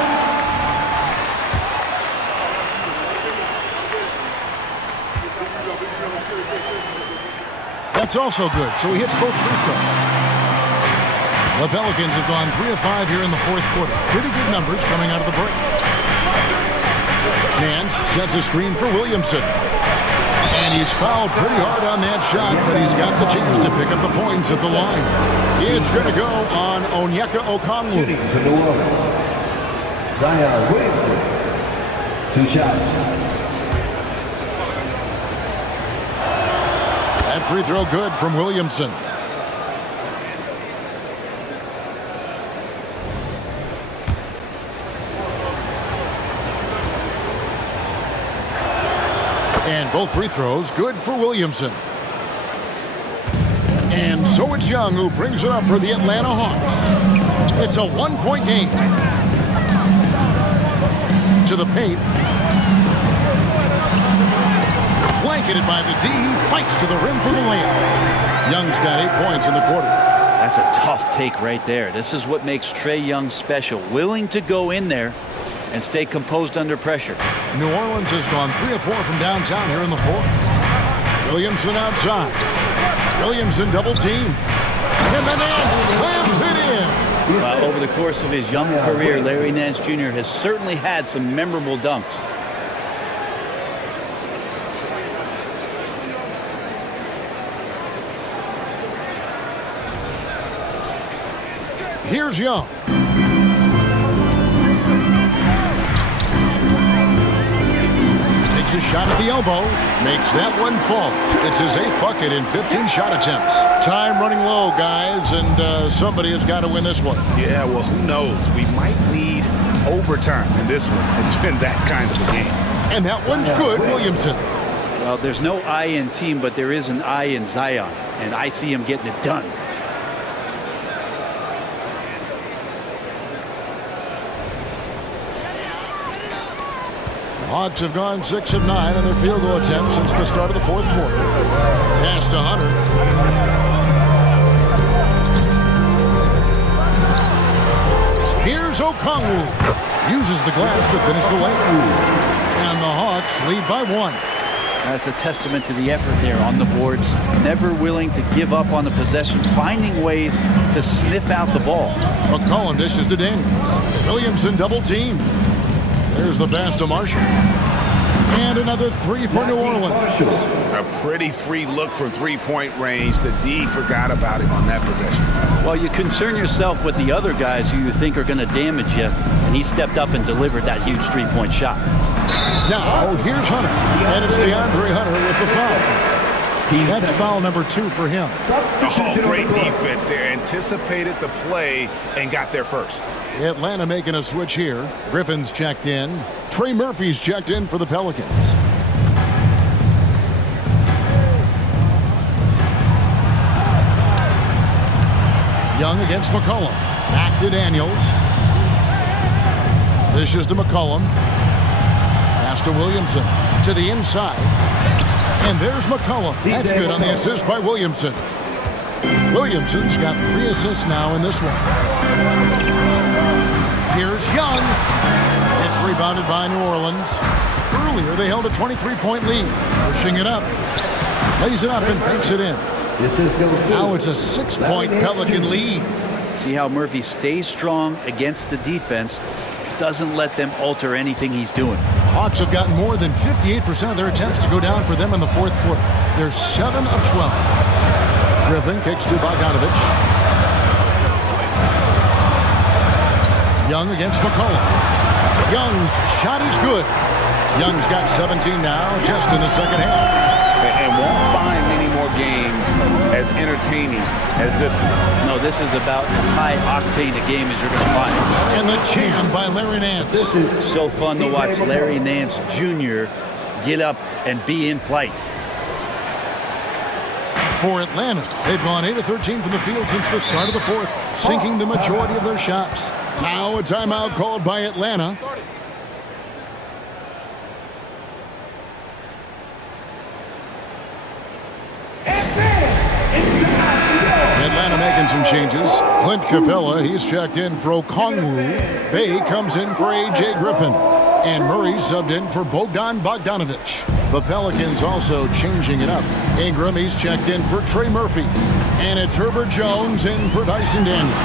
That's also good, so he hits both free throws. The Pelicans have gone 3 of 5 here in the 4th quarter. Pretty good numbers coming out of the break. Nance sets a screen for Williamson. And he's fouled pretty hard on that shot, but he's got the chance to pick up the points at the line. It's going to go on Onyeka Okongwu. Shooting for New Orleans. Zion Williamson. 2 shots. That free throw good from Williamson. And both free throws good for Williamson. And so it's Young who brings it up for the Atlanta Hawks. It's a 1-point game. To the paint. Blanketed by the D. He fights to the rim for the layup. Young's got 8 points in the quarter. That's a tough take right there. This is what makes Trae Young special. Willing to go in there and stay composed under pressure. New Orleans has gone 3 of 4 from downtown here in the 4th. Williamson outside. Williamson double team. And the Nance slams it in. Well, over the course of his young career, Larry Nance Jr. has certainly had some memorable dunks. Here's Young. Takes a shot at the elbow. Makes that one fall. It's his 8th bucket in 15 shot attempts. Time running low, guys, and somebody has got to win this one. Yeah, well, who knows? We might need overtime in this one. It's been that kind of a game. And that one's good, Williamson. Well, there's no I in team, but there is an I in Zion, and I see him getting it done. Hawks have gone 6 of 9 on their field goal attempts since the start of the 4th quarter. Pass to Hunter. Here's Okongwu. Uses the glass to finish the layup. And the Hawks lead by 1. That's a testament to the effort there on the boards. Never willing to give up on the possession, finding ways to sniff out the ball. McCollum dishes to Daniels. Williamson double team. There's the pass to Marshall. And another three for New Orleans. A pretty free look from three-point range. The D forgot about him on that possession. Well, you concern yourself with the other guys who you think are going to damage you, and he stepped up and delivered that huge three-point shot. Now, here's Hunter. And it's DeAndre Hunter with the foul. That's foul number 2 for him. Oh, great defense there. Anticipated the play and got there first. Atlanta making a switch here. Griffin's checked in. Trey Murphy's checked in for the Pelicans. Young against McCollum. Back to Daniels. Dishes to McCollum. Pass to Williamson. To the inside. And there's McCollum. That's good on the assist by Williamson. Williamson's got 3 assists now in this one. Here's Young. It's rebounded by New Orleans. Earlier, they held a 23-point lead. Pushing it up. Lays it up and banks it in. Now it's a 6-point Pelican lead. See how Murphy stays strong against the defense. Doesn't let them alter anything he's doing. Hawks have gotten more than 58% of their attempts to go down for them in the fourth quarter. They're 7 of 12. Griffin kicks to Bogdanovich. Young against McCollum. Young's shot is good. Young's got 17 now, just in the second half. And won't find many more games as entertaining as this one. No, this is about as high octane a game as you're going to find. And the jam by Larry Nance. So fun to watch Larry Nance Jr. get up and be in flight. For Atlanta, they've gone 8 of 13 from the field since the start of the fourth, sinking the majority of their shots. Now a timeout called by Atlanta. Atlanta making some changes. Clint Capella, he's checked in for Okongwu. Bay comes in for A.J. Griffin. And Murray subbed in for Bogdanovich. The Pelicans also changing it up. Ingram, he's checked in for Trey Murphy. And it's Herbert Jones in for Dyson Daniels.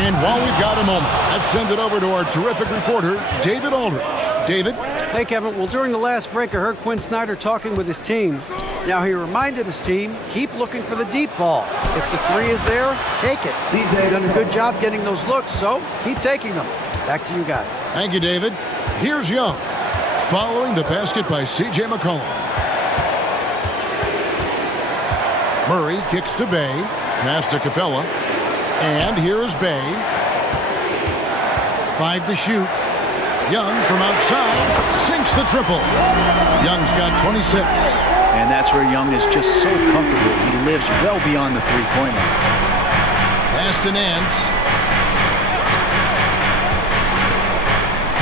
And while we've got a moment, let's send it over to our terrific reporter, David Aldridge. David? Hey, Kevin. Well, during the last break, I heard Quinn Snyder talking with his team. Now, he reminded his team, keep looking for the deep ball. If the 3 is there, take it. You've done a good job getting those looks, so keep taking them. Back to you guys. Thank you, David. Here's Young, following the basket by C.J. McCollum. Murray kicks to Bay, pass to Capella, and here's Bay. 5 to shoot. Young from outside sinks the triple. Young's got 26. And that's where Young is just so comfortable. He lives well beyond the three-point line. Pass to Nance.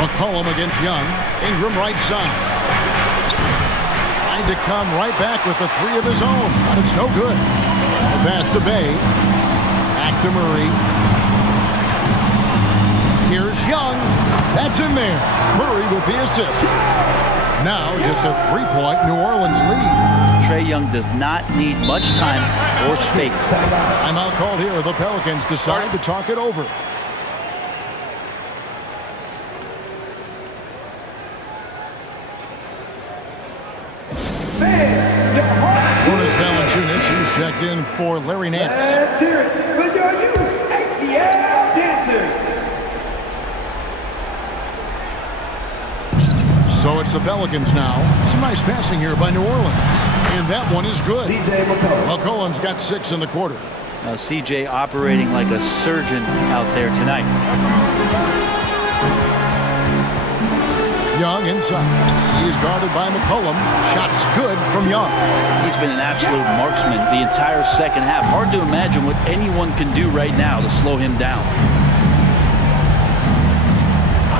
McCollum against Young. Ingram right side. Trying to come right back with the 3 of his own, but it's no good. The pass to Bay. Back to Murray. Here's Young. That's in there. Murray with the assist. Now just a 3-point New Orleans lead. Trae Young does not need much time or space. Timeout called here. The Pelicans decide to talk it over. Jonas Valanciunas, he's checked in for Larry Nance. Let's hear it for your youth, ATL Dancers. So it's the Pelicans now. Some nice passing here by New Orleans. And that one is good. McCollum's got 6 in the quarter. Now CJ operating like a surgeon out there tonight. Young inside. He's guarded by McCollum. Shots good from Young. He's been an absolute marksman the entire second half. Hard to imagine what anyone can do right now to slow him down.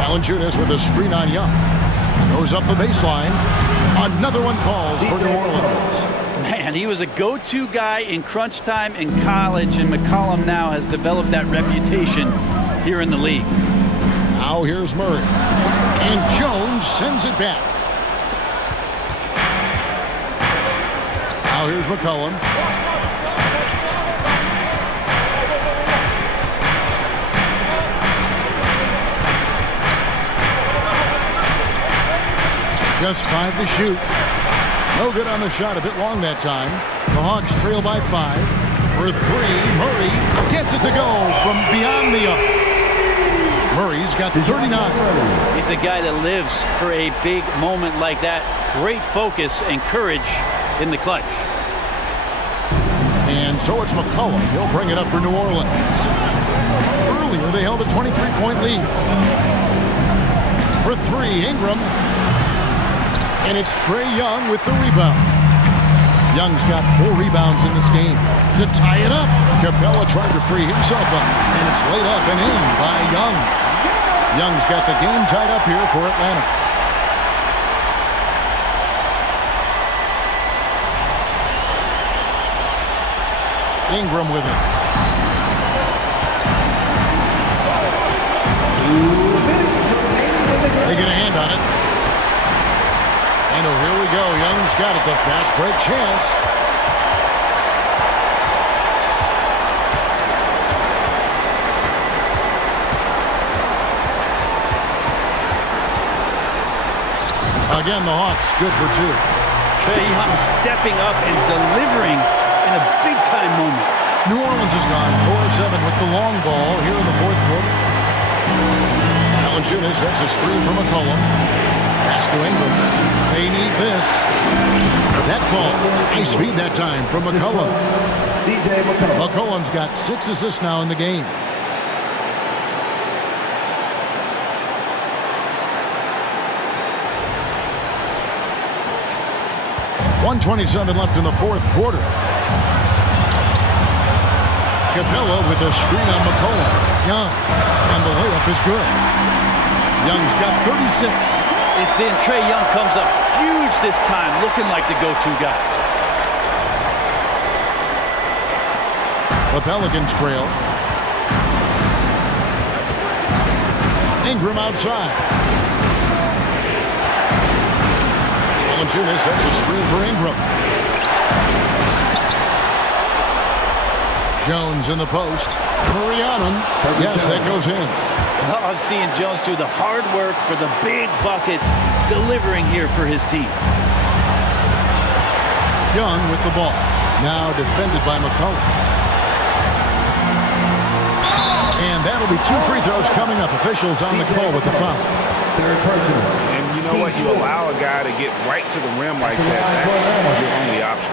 Valanciunas with a screen on Young. Goes up the baseline. Another one falls for New Orleans. Man, he was a go-to guy in crunch time in college, and McCollum now has developed that reputation here in the league. Now here's Murray. And Jones sends it back. Now here's McCollum. Just 5 to shoot. No good on the shot, a bit long that time. The Hawks trail by 5. For 3, Murray gets it to go from beyond the arc. Murray's got 39. He's a guy that lives for a big moment like that. Great focus and courage in the clutch. And so it's McCollum. He'll bring it up for New Orleans. Earlier, they held a 23-point lead. For 3, Ingram. And it's Trae Young with the rebound. Young's got 4 rebounds in this game. To tie it up, Capella tried to free himself up. And it's laid up and in by Young. Young's got the game tied up here for Atlanta. Ingram with it. They get a hand on it. And oh, here we go. Young's got it. The fast break chance. Again, the Hawks good for 2. Trae Young stepping up and delivering in a big-time moment. New Orleans has gone 4-7 with the long ball here in the 4th quarter. Valanciunas sets a screen for McCollum. Pass to Ingram. They need this. That falls. Nice feed that time from McCollum. McCollum's got 6 assists now in the game. .127 left in the 4th quarter. Capella with a screen on McCollum. Young. And the layup is good. Young's got 36. It's in. Trae Young comes up huge this time, looking like the go-to guy. The Pelicans trail. Ingram outside. Valanciunas sets a screen for Ingram. Jones in the post. Murray on him. Yes, that goes in. I'm seeing Jones do the hard work for the big bucket, delivering here for his team. Young with the ball. Now defended by McCollum. And that'll be 2 free throws coming up. Officials on the call with the foul. Third personal. And you know what? You allow a guy to get right to the rim like that. That's your only option.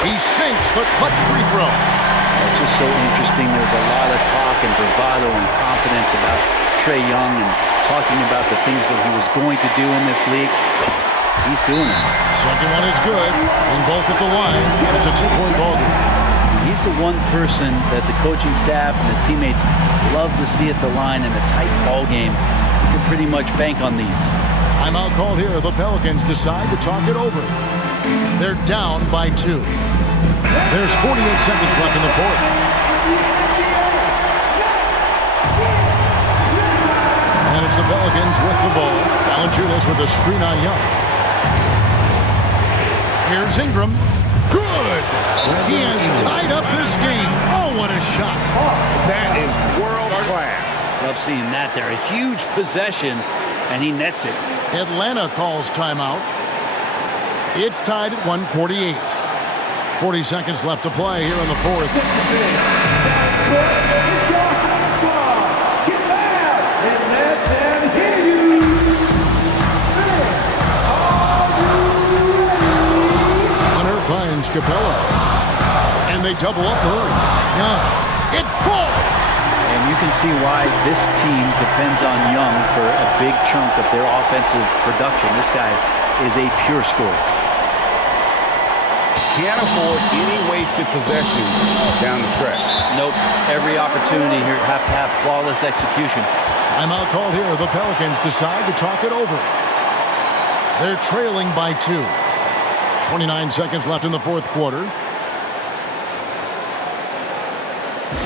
He sinks the clutch free throw. It's just so interesting. There's a lot of talk and bravado and confidence about Trae Young and talking about the things that he was going to do in this league. He's doing it. Second one is good. And both at the line. And it's a 2-point ball game. He's the one person that the coaching staff and the teammates love to see at the line in a tight ball game. You can pretty much bank on these. Timeout called here. The Pelicans decide to talk it over. They're down by 2. There's 48 seconds left in the 4th. And it's the Pelicans with the ball. Valanciunas with a screen on Young. Here's Ingram. Good! He has tied up this game. Oh, what a shot. That is world class. Love seeing that there. A huge possession, and he nets it. Atlanta calls timeout. It's tied at 148. 40 seconds left to play here in the 4th. Hunter finds Capella. And they double up Murray. Yeah. It falls! And you can see why this team depends on Young for a big chunk of their offensive production. This guy is a pure scorer. Can't afford any wasted possessions down the stretch. Nope. Every opportunity here have to have flawless execution. Timeout called here. The Pelicans decide to talk it over. They're trailing by 2. 29 seconds left in the fourth quarter.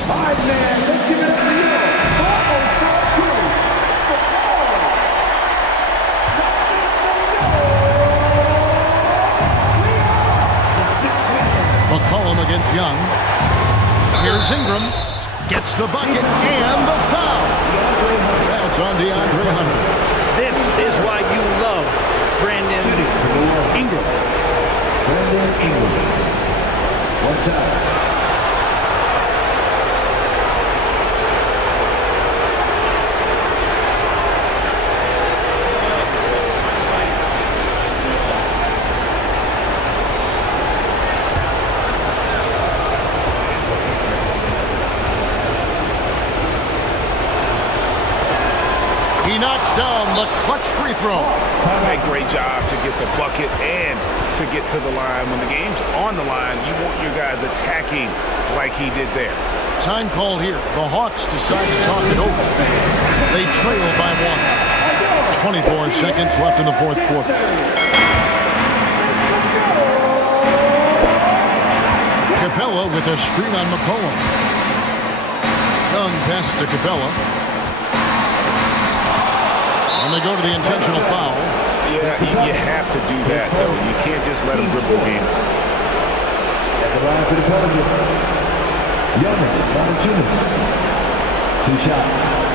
5 man, let's give it up to you. McCollum against Young. Here's Ingram. Gets the bucket and the foul. That's on DeAndre Hunter. This is why you love Brandon Ingram. Brandon Ingram. Watch out. He knocks down the clutch free throw. A great job to get the bucket and to get to the line. When the game's on the line, you want your guys attacking like he did there. Time called here. The Hawks decide to talk it over. They trail by 1. 24 seconds left in the fourth quarter. Capella with a screen on McCollum. Young passes to Capella. And they go to the intentional foul. Yeah, you have to do that, though. You can't just let him dribble the game. At the line for the Pelicans. Wondrous. 2 shots.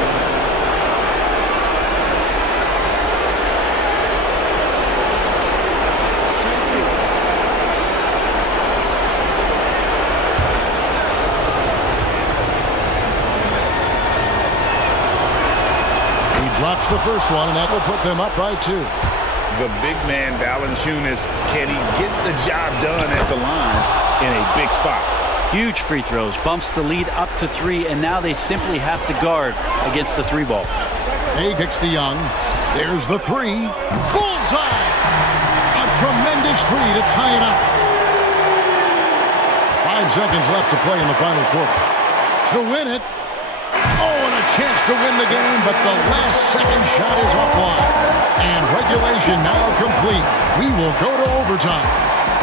Drops the first one, and that will put them up by 2. The big man, Valanciunas, can he get the job done at the line in a big spot? Huge free throws, bumps the lead up to 3, and now they simply have to guard against the 3 ball. He kicks to Young. There's the 3. Bullseye! A tremendous 3 to tie it up. 5 seconds left to play in the final quarter. To win it. Oh, and a chance to win the game, but the last second shot is offline. And regulation now complete. We will go to overtime.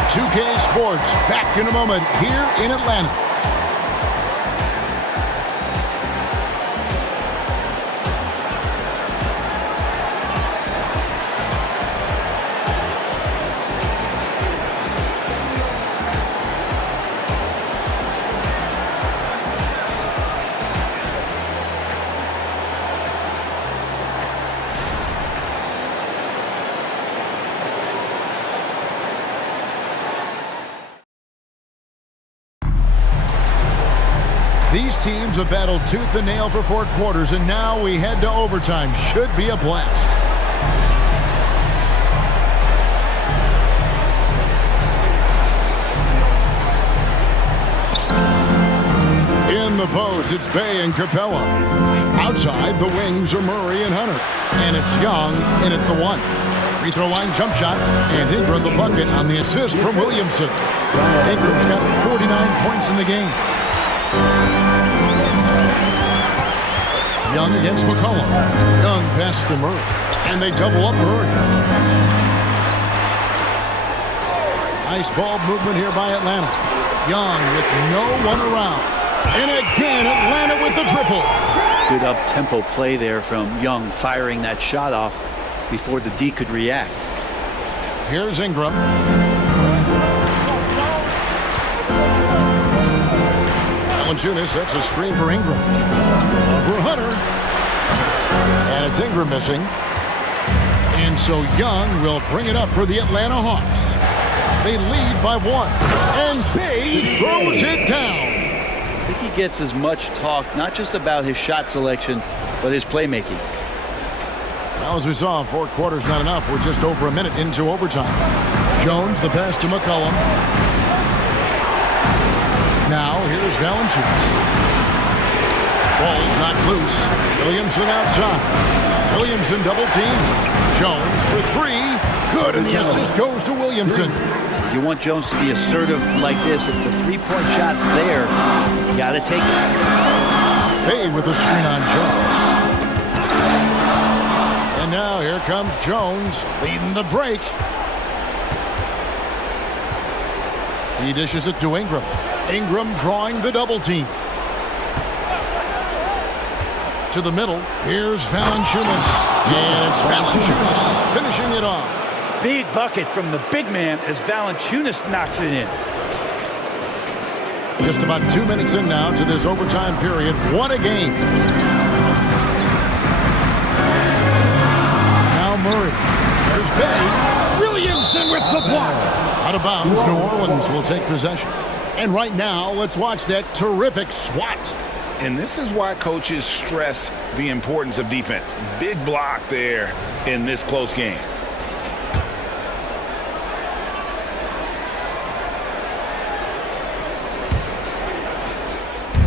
2K Sports back in a moment here in Atlanta. These teams have battled tooth and nail for 4 quarters, and now we head to overtime. Should be a blast. In the post, it's Bay and Capella. Outside, the wings are Murray and Hunter. And it's Young in at the 1. Free throw line jump shot, and Ingram the bucket on the assist from Williamson. Ingram's got 49 points in the game. Young against McCollum. Young passes to Murray. And they double up Murray. Nice ball movement here by Atlanta. Young with no one around. And again, Atlanta with the triple. Good up-tempo play there from Young, firing that shot off before the D could react. Here's Ingram. Valanciunas sets a screen for Ingram. For Hunter. And it's Ingram missing. And so Young will bring it up for the Atlanta Hawks. They lead by 1. And Bay throws it down. I think he gets as much talk, not just about his shot selection, but his playmaking. Well, as we saw, 4 quarters not enough. We're just over a minute into overtime. Jones, the pass to McCollum. Now, here's Valanciunas. Ball's not loose. Williamson outside. Williamson double team. Jones for 3. Good, and the assist goes to Williamson. You want Jones to be assertive like this. If the 3-point shot's there, you got to take it. Bay with a screen on Jones. And now here comes Jones leading the break. He dishes it to Ingram. Ingram drawing the double team. To the middle. Here's Valanciunas. And it's Valanciunas finishing it off. Big bucket from the big man as Valanciunas knocks it in. Just about 2 minutes in now to this overtime period. What a game. Now Murray. There's Bay. Williamson with the block. Out of bounds. New Orleans will take possession. And right now, let's watch that terrific swat. And this is why coaches stress the importance of defense. Big block there in this close game.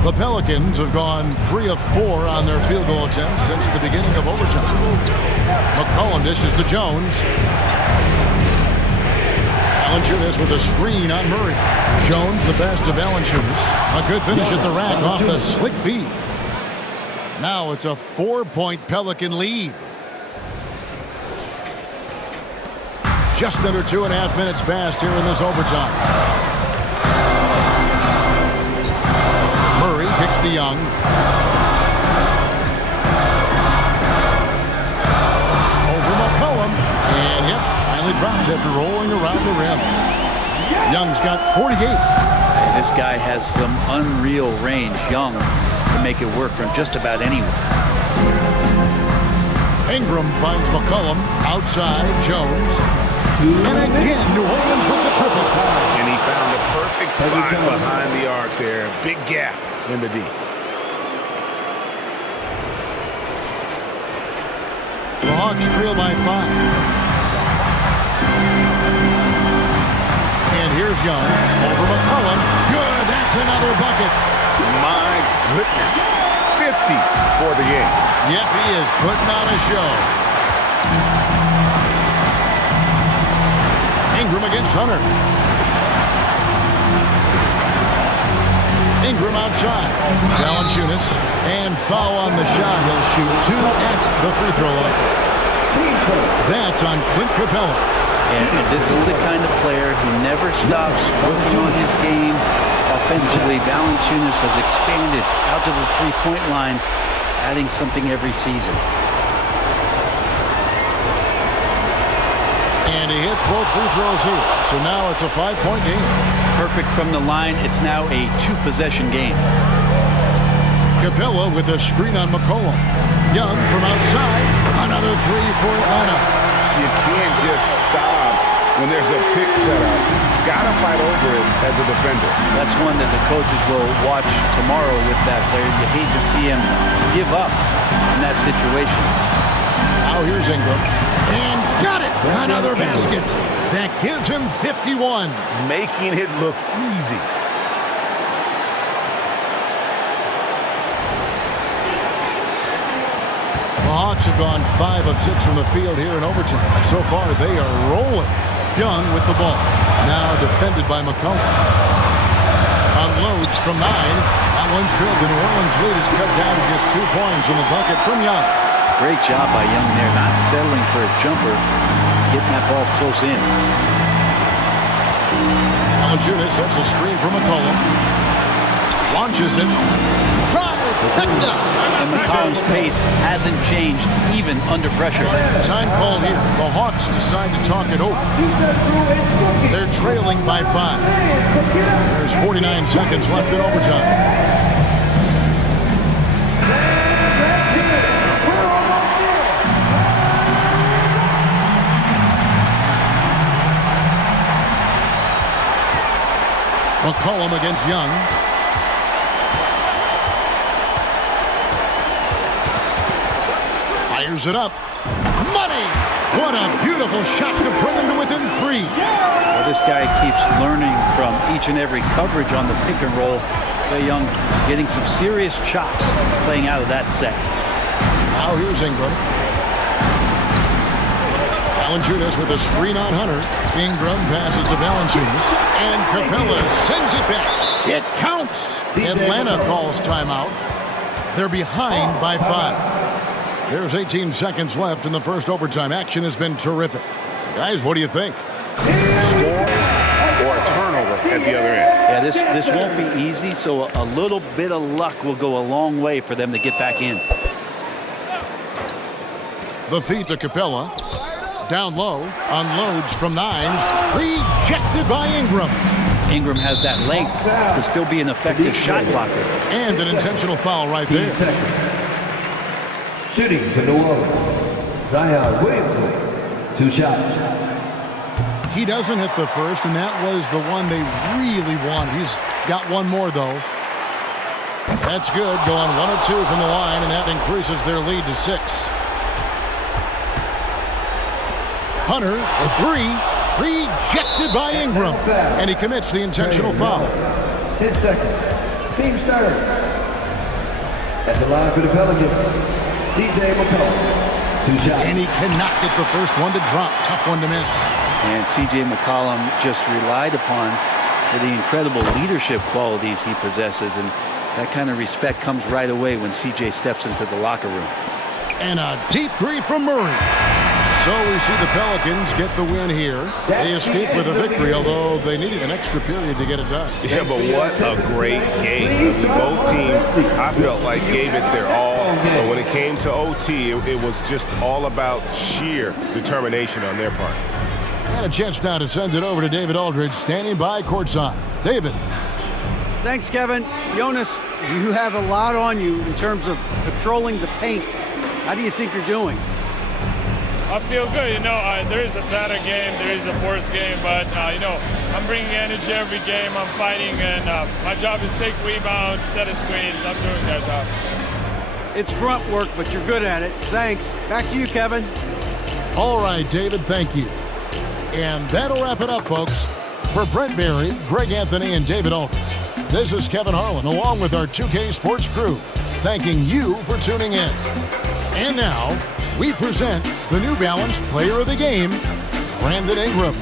The Pelicans have gone 3 of 4 on their field goal attempts since the beginning of overtime. McCollum dishes to Jones. Valanciunas with a screen on Murray. Jones the pass to Valanciunas. A good finish at the rack off the slick feed. Now it's a 4-point Pelican lead. Just under 2.5 minutes passed here in this overtime. Murray kicks to Young. Over McCollum. And yep, finally drops after rolling around the rim. Young's got 48. This guy has some unreal range. Young can make it work from just about anywhere. Ingram finds McCollum outside Jones. And again, New Orleans with the triple. And he found a perfect spot behind the arc there. Big gap in the D. The Hawks trail by 5. And here's Young over McCollum. Good, that's another bucket. My goodness. 50 for the game. Yep, he is putting on a show. Ingram against Hunter. Ingram outside. Valanciunas. And foul on the shot. He'll shoot 2 at the free throw line. That's on Clint Capella. And this is the kind of player who never stops working on his game. Offensively, Valanciunas has expanded out to the three-point line, adding something every season. And he hits both free throws here. So now it's a 5-point game. Perfect from the line. It's now a 2-possession game. Capella with a screen on McCollum. Young from outside. Another 3 for Atlanta. You can't just stop when there's a pick set up. Gotta fight over it as a defender. That's one that the coaches will watch tomorrow with that player. You hate to see him give up in that situation. Now here's Ingram. And got it! Another basket. That gives him 51. Making it look easy. The Hawks have gone 5 of 6 from the field here in overtime. So far, they are rolling. Young with the ball. Now defended by McCollum. Unloads from 9. That one's good. The New Orleans lead is cut down to just 2 points from the bucket from Young. Great job by Young there, not settling for a jumper, getting that ball close in. Valanciunas sets a screen for McCollum. Launches it. Trifecta! And McCollum's pace hasn't changed, even under pressure. Time call here. The Hawks decide to talk it over. They're trailing by 5. There's 49 seconds left in overtime. McCollum against Young. Fires it up. Money! What a beautiful shot to bring him to within 3. Well, this guy keeps learning from each and every coverage on the pick and roll. Trae Young getting some serious chops playing out of that set. Now here's Ingram. Valanciunas with a screen on Hunter. Ingram passes to Valanciunas. And Capella sends it back. It counts. Atlanta calls timeout. They're behind by 5. There's 18 seconds left in the first overtime. Action has been terrific. Guys, what do you think? Score or a turnover. at the other end. Yeah, this won't be easy, so a little bit of luck will go a long way for them to get back in. The feed to Capella. Down low. Unloads from 9. Rejected by Ingram. Ingram has that length to still be an effective shot blocker. And an intentional foul right there. Shooting for New Orleans, Zion Williamson. 2 shots. He doesn't hit the first, and that was the one they really wanted. He's got one more, though. That's good. Going 1 of 2 from the line, and that increases their lead to 6. Hunter, a 3. Rejected by Ingram. And he commits the intentional foul. His second. Team starter. At the line for the Pelicans, CJ McCollum. 2 shots. And he cannot get the first one to drop. Tough one to miss. And C.J. McCollum just relied upon for the incredible leadership qualities he possesses. And that kind of respect comes right away when C.J. steps into the locker room. And a deep three from Murray. So we see the Pelicans get the win here. They escape with a victory, although they needed an extra period to get it done. Yeah, but what a great game. Both teams, I felt like, gave it their all. But when it came to OT, it was just all about sheer determination on their part. And a chance now to send it over to David Aldridge, standing by courtside. David. Thanks, Kevin. Jonas, you have a lot on you in terms of patrolling the paint. How do you think you're doing? I feel good. There is a better game, there is a worse game, but, I'm bringing energy every game. I'm fighting, and my job is take rebounds, set a screens. I'm doing that job. It's grunt work, but you're good at it. Thanks. Back to you, Kevin. All right, David, thank you. And that'll wrap it up, folks. For Brent Barry, Greg Anthony, and David Aldridge, this is Kevin Harlan, along with our 2K Sports crew, thanking you for tuning in. And now, we present the New Balance Player of the Game, Brandon Ingram.